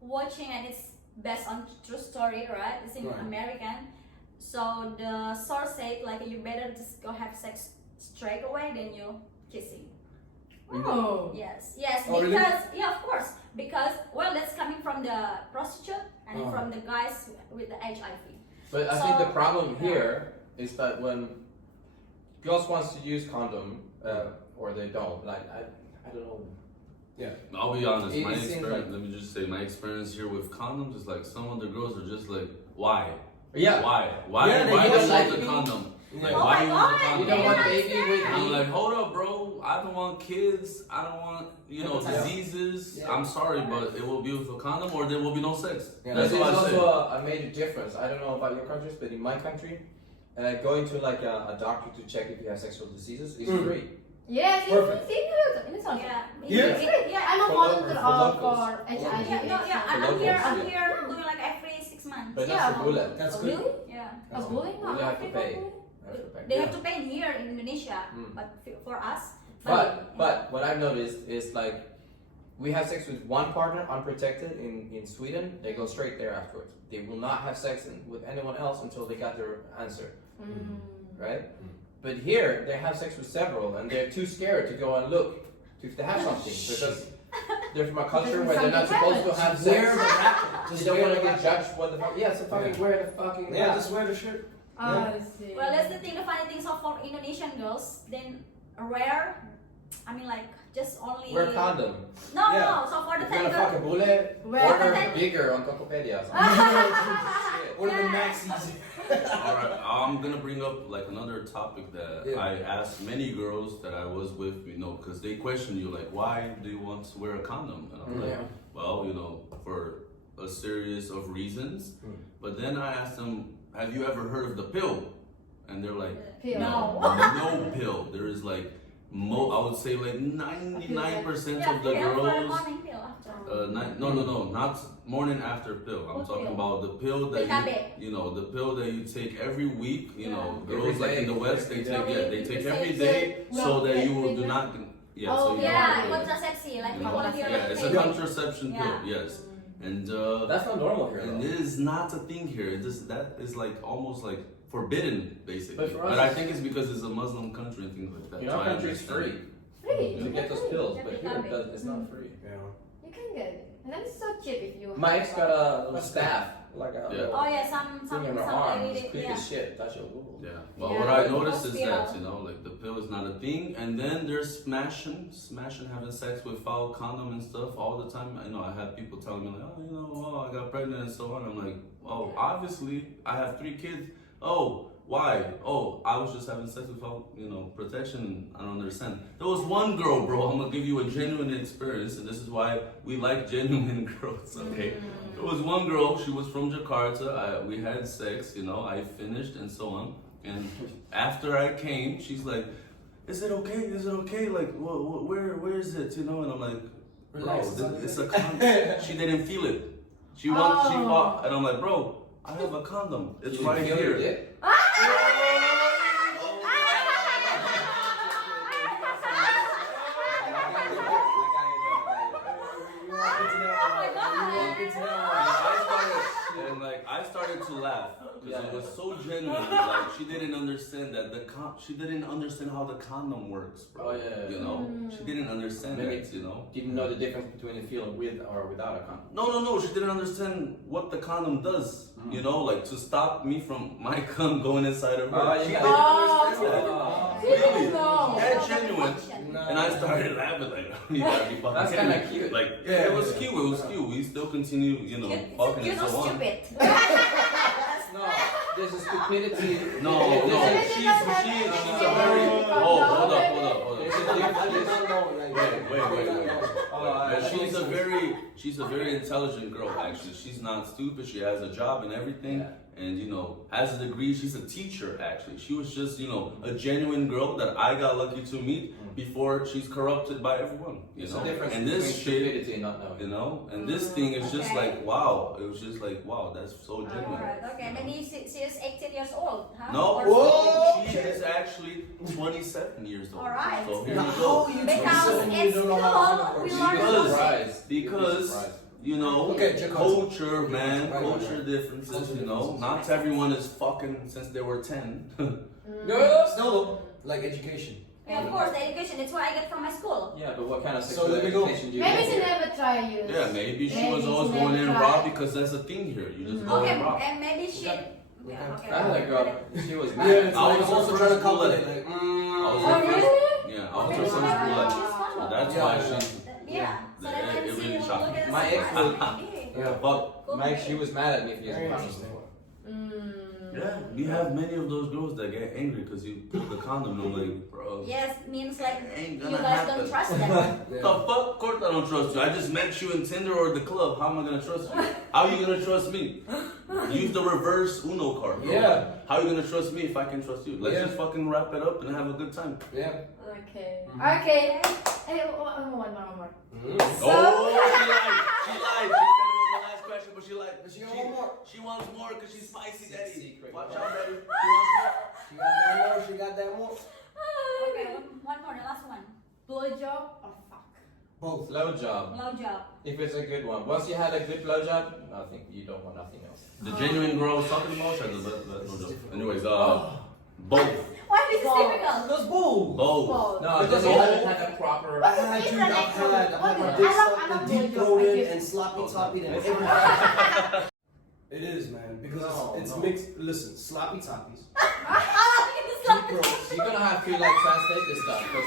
watching and it's based on true story, right? It's in Right. American. So the source said like you better just go have sex straight away than you kissing. oh. Yes, yes, Oh, really? because yeah, of course, because well, that's coming from the prostitute and Uh-huh. from the guys with the HIV. But I think the So- problem here is that when girls wants to use condom, or they don't, like, I don't know. I'll be honest, It my seems experience, like- let me just say, my experience here with condoms is like some of the girls are just like, why? Yeah. Why? Why, Yeah, they why do don't you like want the me. condom? Like, Yeah. Oh why my do you want the God, condom? You don't want Yeah. baby with I'm me? like, hold up, bro. I don't want kids. I don't want, you know, Yeah. diseases. Yeah. I'm sorry, but it will be with a condom or there will be no sex. Yeah. That's There's what I also say. a major difference. I don't know about your countries, but in my country, going to like a doctor to check if you have sexual diseases is free. Yes, Perfect. it's also. Yeah, Yeah. I'm a For volunteer for locals. for HIV. Yeah, no, yeah, For I'm locals, here. yeah. I'm here doing like every 6 months. But Yeah, not for Bule. That's Oh, good. really? Yeah, A bullying? You have to pay. they have to pay here in Indonesia, Mm. but for us. But what I've noticed is like we have sex with one partner unprotected in Sweden, they go straight there afterwards. They will not have sex with anyone else until they got their answer, right? But here they have sex with several and they're too scared to go and look if they have something because they're from a culture where they're not supposed to have Wear sex. the wrap. They don't want to get judged. What the fuck? Yeah, so fucking Yeah. wear the fucking Yeah, just wear the shirt. Oh, I see. Well, that's the thing. The funny thing. So for Indonesian girls, then rare. I mean, like just only. wear condom. No, Yeah. no. So for the If you're gonna fuck a tango. Bule, Wear order the- bigger on Tokopedia. Or the Yeah. maxis. Alright, I'm gonna bring up like another topic that Yeah. I asked many girls that I was with, you know, because they question you like, why do you want to wear a condom? And I'm like, Yeah. well, you know, for a series of reasons. Mm. But then I asked them, have you ever heard of the pill? And they're like, Pill. No. no pill. There is like, I would say like 99% Yeah, of the pill for girls. morning pill after. No, not morning after pill. I'm What talking pill? about the pill that Pil you know, the pill that you take every week. You know, Every girls like day. in the West, they Every take day. they take You every take day it, so well, that you will do with not. Yeah, Oh, so you Yeah, don't. contraception. Like we Yeah. call here. Yeah, it's a pill. contraception Yeah. pill. Yes, and That's not normal here. and though. it is not a thing here. That is like almost like forbidden, basically. But for us, But I it's- think it's because it's a Muslim country and things like that. In so our I country, it's understand. free Free. to get those pills, Yeah, but they here have it. it's not free. Yeah. You can get it. And then it's so cheap if you. My ex got a little staff, like a Yeah. Oh yeah, some thing in her some arm. lady It's did. quick Yeah. as shit. Touch your boob. Yeah. Well, Yeah. what I noticed is Hospital. that, you know, like the pill is not a thing, and then there's smashing, having sex without condom and stuff all the time. I know I have people telling me like, oh, you know, oh, I got pregnant and so on. I'm like, oh, obviously I have 3 kids. Oh, why? Oh, I was just having sex without, you know, protection. I don't understand. There was one girl, bro. I'm gonna give you a genuine experience, and this is why we like genuine girls. Okay. There was one girl. She was from Jakarta. We had sex. You know, I finished and so on. And after I came, she's like, "Is it okay? Is it okay? Like, where is it? You know?" And I'm like, Relax, "Bro, it's it's a okay." condom." She didn't feel it. She walked, and I'm like, "Bro, I have a condom. It's You right feel your here." dick? And like I started to laugh because it was so genuine. Like she didn't understand. understand that she didn't understand how the condom works, bro. Oh, yeah. You know, she didn't understand Maybe that. You know, didn't know the difference between a feeling with or without a condom. no. She didn't understand what the condom does. You know, like to stop me from my cum going inside of her. Oh, She yeah. didn't Oh, understand that. Oh. Really? No. And genuine. No. And I started laughing like, you gotta be fucking That's kidding kinda me. cute. Like, Yeah, it was yeah. cute. It was cute. We still continue, you know, Cute. fucking It's and cute so or on. stupid? No, there's a stupidity. No, There's no. a- She's a very. Oh, hold up. There's a difference. Wait. She's a very intelligent girl. Actually, she's not stupid. She has a job and everything, and you know, has a degree. She's a teacher. Actually, she was just a genuine girl that I got lucky to meet before she's corrupted by everyone. You There's know, a difference and between this shit. stupidity and not knowing. You know, and this thing is just Okay. like wow. It was just like wow. That's so genuine. Alright, okay. And then she is 18 years old, huh? No, Or Whoa! she is actually 27 years old. Alright. So here Now, you how go. you Because do it's you don't know how cool, we it learn works? Because- something. Because you know, Okay, check out- culture, man, Right, culture right. differences. Culture You know, differences. not everyone is fucking since they were 10. No, still though, like education. Yeah, of course, the education. It's what I get from my school. Yeah, but what kind of So sexual there we go. education do you Maybe get? she never tried you. Yeah, maybe she Maybe was always she going in never raw tried. because that's the thing here. You just go Okay, in raw. and maybe she. Okay. Yeah, okay. I had a girl. She was Yeah, mad. it's I like was also also trying to just calculate, bullet. like, I was Oh, her first- really? Yeah, I was Okay, her so first then bullet. she's fun. So that's Yeah. why she. Yeah. So then It when really she shocked look me. at My the ex- surprise, Yeah. But Mike, she was mad at me for using Very condoms interesting. before. yeah, we have many of those girls that get angry because you pull the condom and like, bro. Yes, means like Ain't you gonna guys happen. don't trust them. The fuck? Of course I don't trust you. I just met you in Tinder or the club. How am I gonna trust you? How are you gonna trust me? Use the reverse Uno card, bro. Yeah. How are you gonna trust me if I can trust you? Let's Yeah. just fucking wrap it up and have a good time. Yeah. Okay. Mhm. Okay. Hey, one more. Mm. Oh, she lied. She lied. She said it was the last question, but she lied. But she want more. She wants more because she's spicy, daddy. Secret. Watch out, daddy. She wants more. She got that more. She got that more. Okay, one more, the last one. Blowjob or fuck? Both. Blow job. Blow job. If it's a good one. Once you had a good blow job, nothing. You don't want nothing else. The genuine girl I was talking about, or no joke. Anyways, both. Why this is Wow. difficult? Those bulls. Both. Both. No, Because because you all- haven't had a proper. I had It's to. an I've excellent- had my okay, dick I love sucked and blowjob. deep throated I and sloppy toppy and It's- everything. It is, man, because No, it's no. mixed. Listen, sloppy toppies. It's like- Gross. You're gonna have to like translate this stuff. Because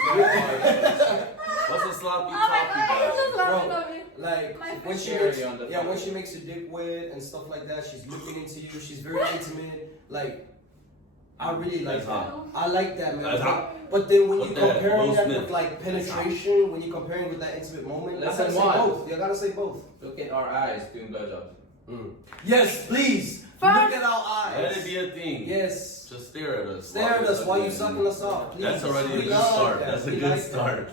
What's a sloppy Oh my toppy, God, guys? Just laughing Bro. at me. Like My when she cherry makes, on the yeah, top. when she makes your dick wet and stuff like that, she's looking into you. She's very intimate. Like I really like That's that. hot. I like that, man. That's hot. But then when What's you that? comparing Will that Smith. with like penetration, when you comparing with that intimate moment, I Listen, gotta say what? both. You gotta say both. look at our eyes doing blowjobs. Yes, please. First- Look at our Let it eyes. be a thing. Yes. Just stare at us. Stare at us while you sucking us off, please. That's already a We good like start. that. That's a We good like that. start.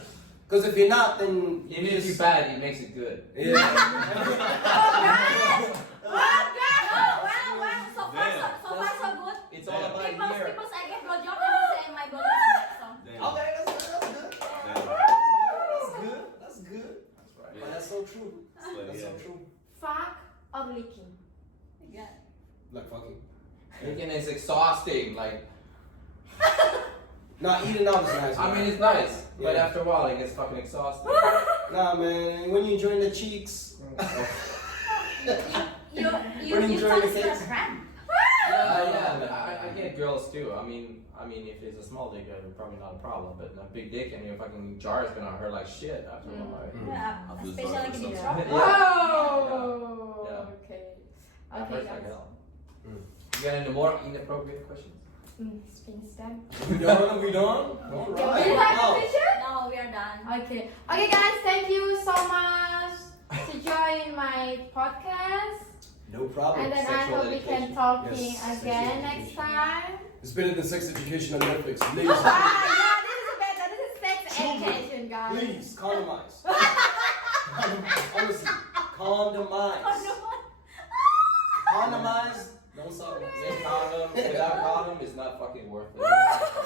Because if you're not, then Even if you're bad, it makes it good. Yeah. Oh, guys! Well, so far Damn. so good. It's all about People, here. people say I get blowjob and say my body is back, so. Damn. Okay, that's good. That's good. Damn. That's good. That's good. That's right. But that's so true. It's like, That's yeah. so true. Fuck or licking? Yeah. Like fucking. Thinking it's exhausting. Like, Nah, eating out is nice. I man. mean, it's nice, but Yeah. after a while, it gets fucking exhausting. Nah, man. When you enjoying the cheeks. You Running during touch the the case. cramp. Yeah, but I get girls too. I mean, if it's a small dick, it's probably not a problem. But a big dick and your fucking jar is gonna hurt like shit after a while. Right? Yeah, I'll do especially like in the something. shop. Oh. Yeah. Okay. That Okay, hurts like guys. hell. You got any more inappropriate questions? Spin stem. We done? We done? All Okay, right. do you have a Wow. picture? No, we are done. Okay. Okay, guys. Thank you so much to join my podcast. No problem. And then I Sexual hope we education. can talking Yes, sexual again next education. time. It's better than sex education on Netflix. Ladies, Yeah, this is better. This is sex Children, education, guys. please, condomize. Honestly, condomize. Condomize. Don't suck. With condom, without condom, it's not fucking worth it.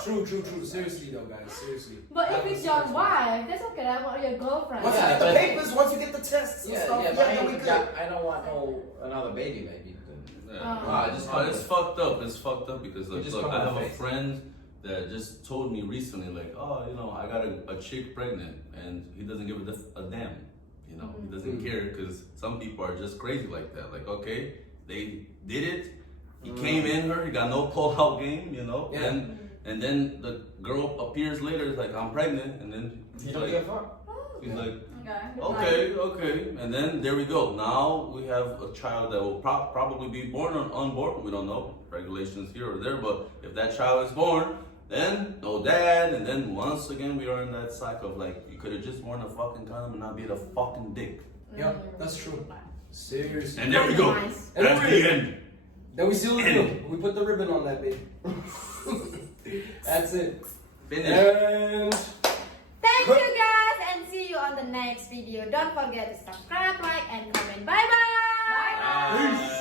True, true, true. Seriously though, guys. Seriously. But if it's your wife, that's okay. That's what your girlfriend. Once Yeah, you get the but- papers, once you get the tests and Yeah, stuff, yeah, but then we good. I don't want another baby, maybe. Yeah. Oh. Ah, just Oh, it's fucked up. It's fucked up because We like, just look, cover I the have a face. friend that just told me recently, like, oh, you know, I got a chick pregnant, and he doesn't give a damn. You know, he doesn't care, because some people are just crazy like that. Like, okay, they did it. He came in her. He got no pull-out game. You know, Yeah. and then the girl appears later. It's like, I'm pregnant, and then he's like, he's like, okay, and then there we go. Now we have a child that will probably be born or unborn. We don't know, regulations here or there, but if that child is born, then no dad, and then once again we are in that cycle of like, you could have just worn a fucking condom and not be a fucking dick. Yeah, that's true. Seriously. And there we go. Nice. And That's the end. Then we seal the deal. We put the ribbon on that, baby. That's it. Finish. And Thank you guys, and see you on the next video. Don't forget to subscribe, like, and comment. Bye bye. Bye. Peace.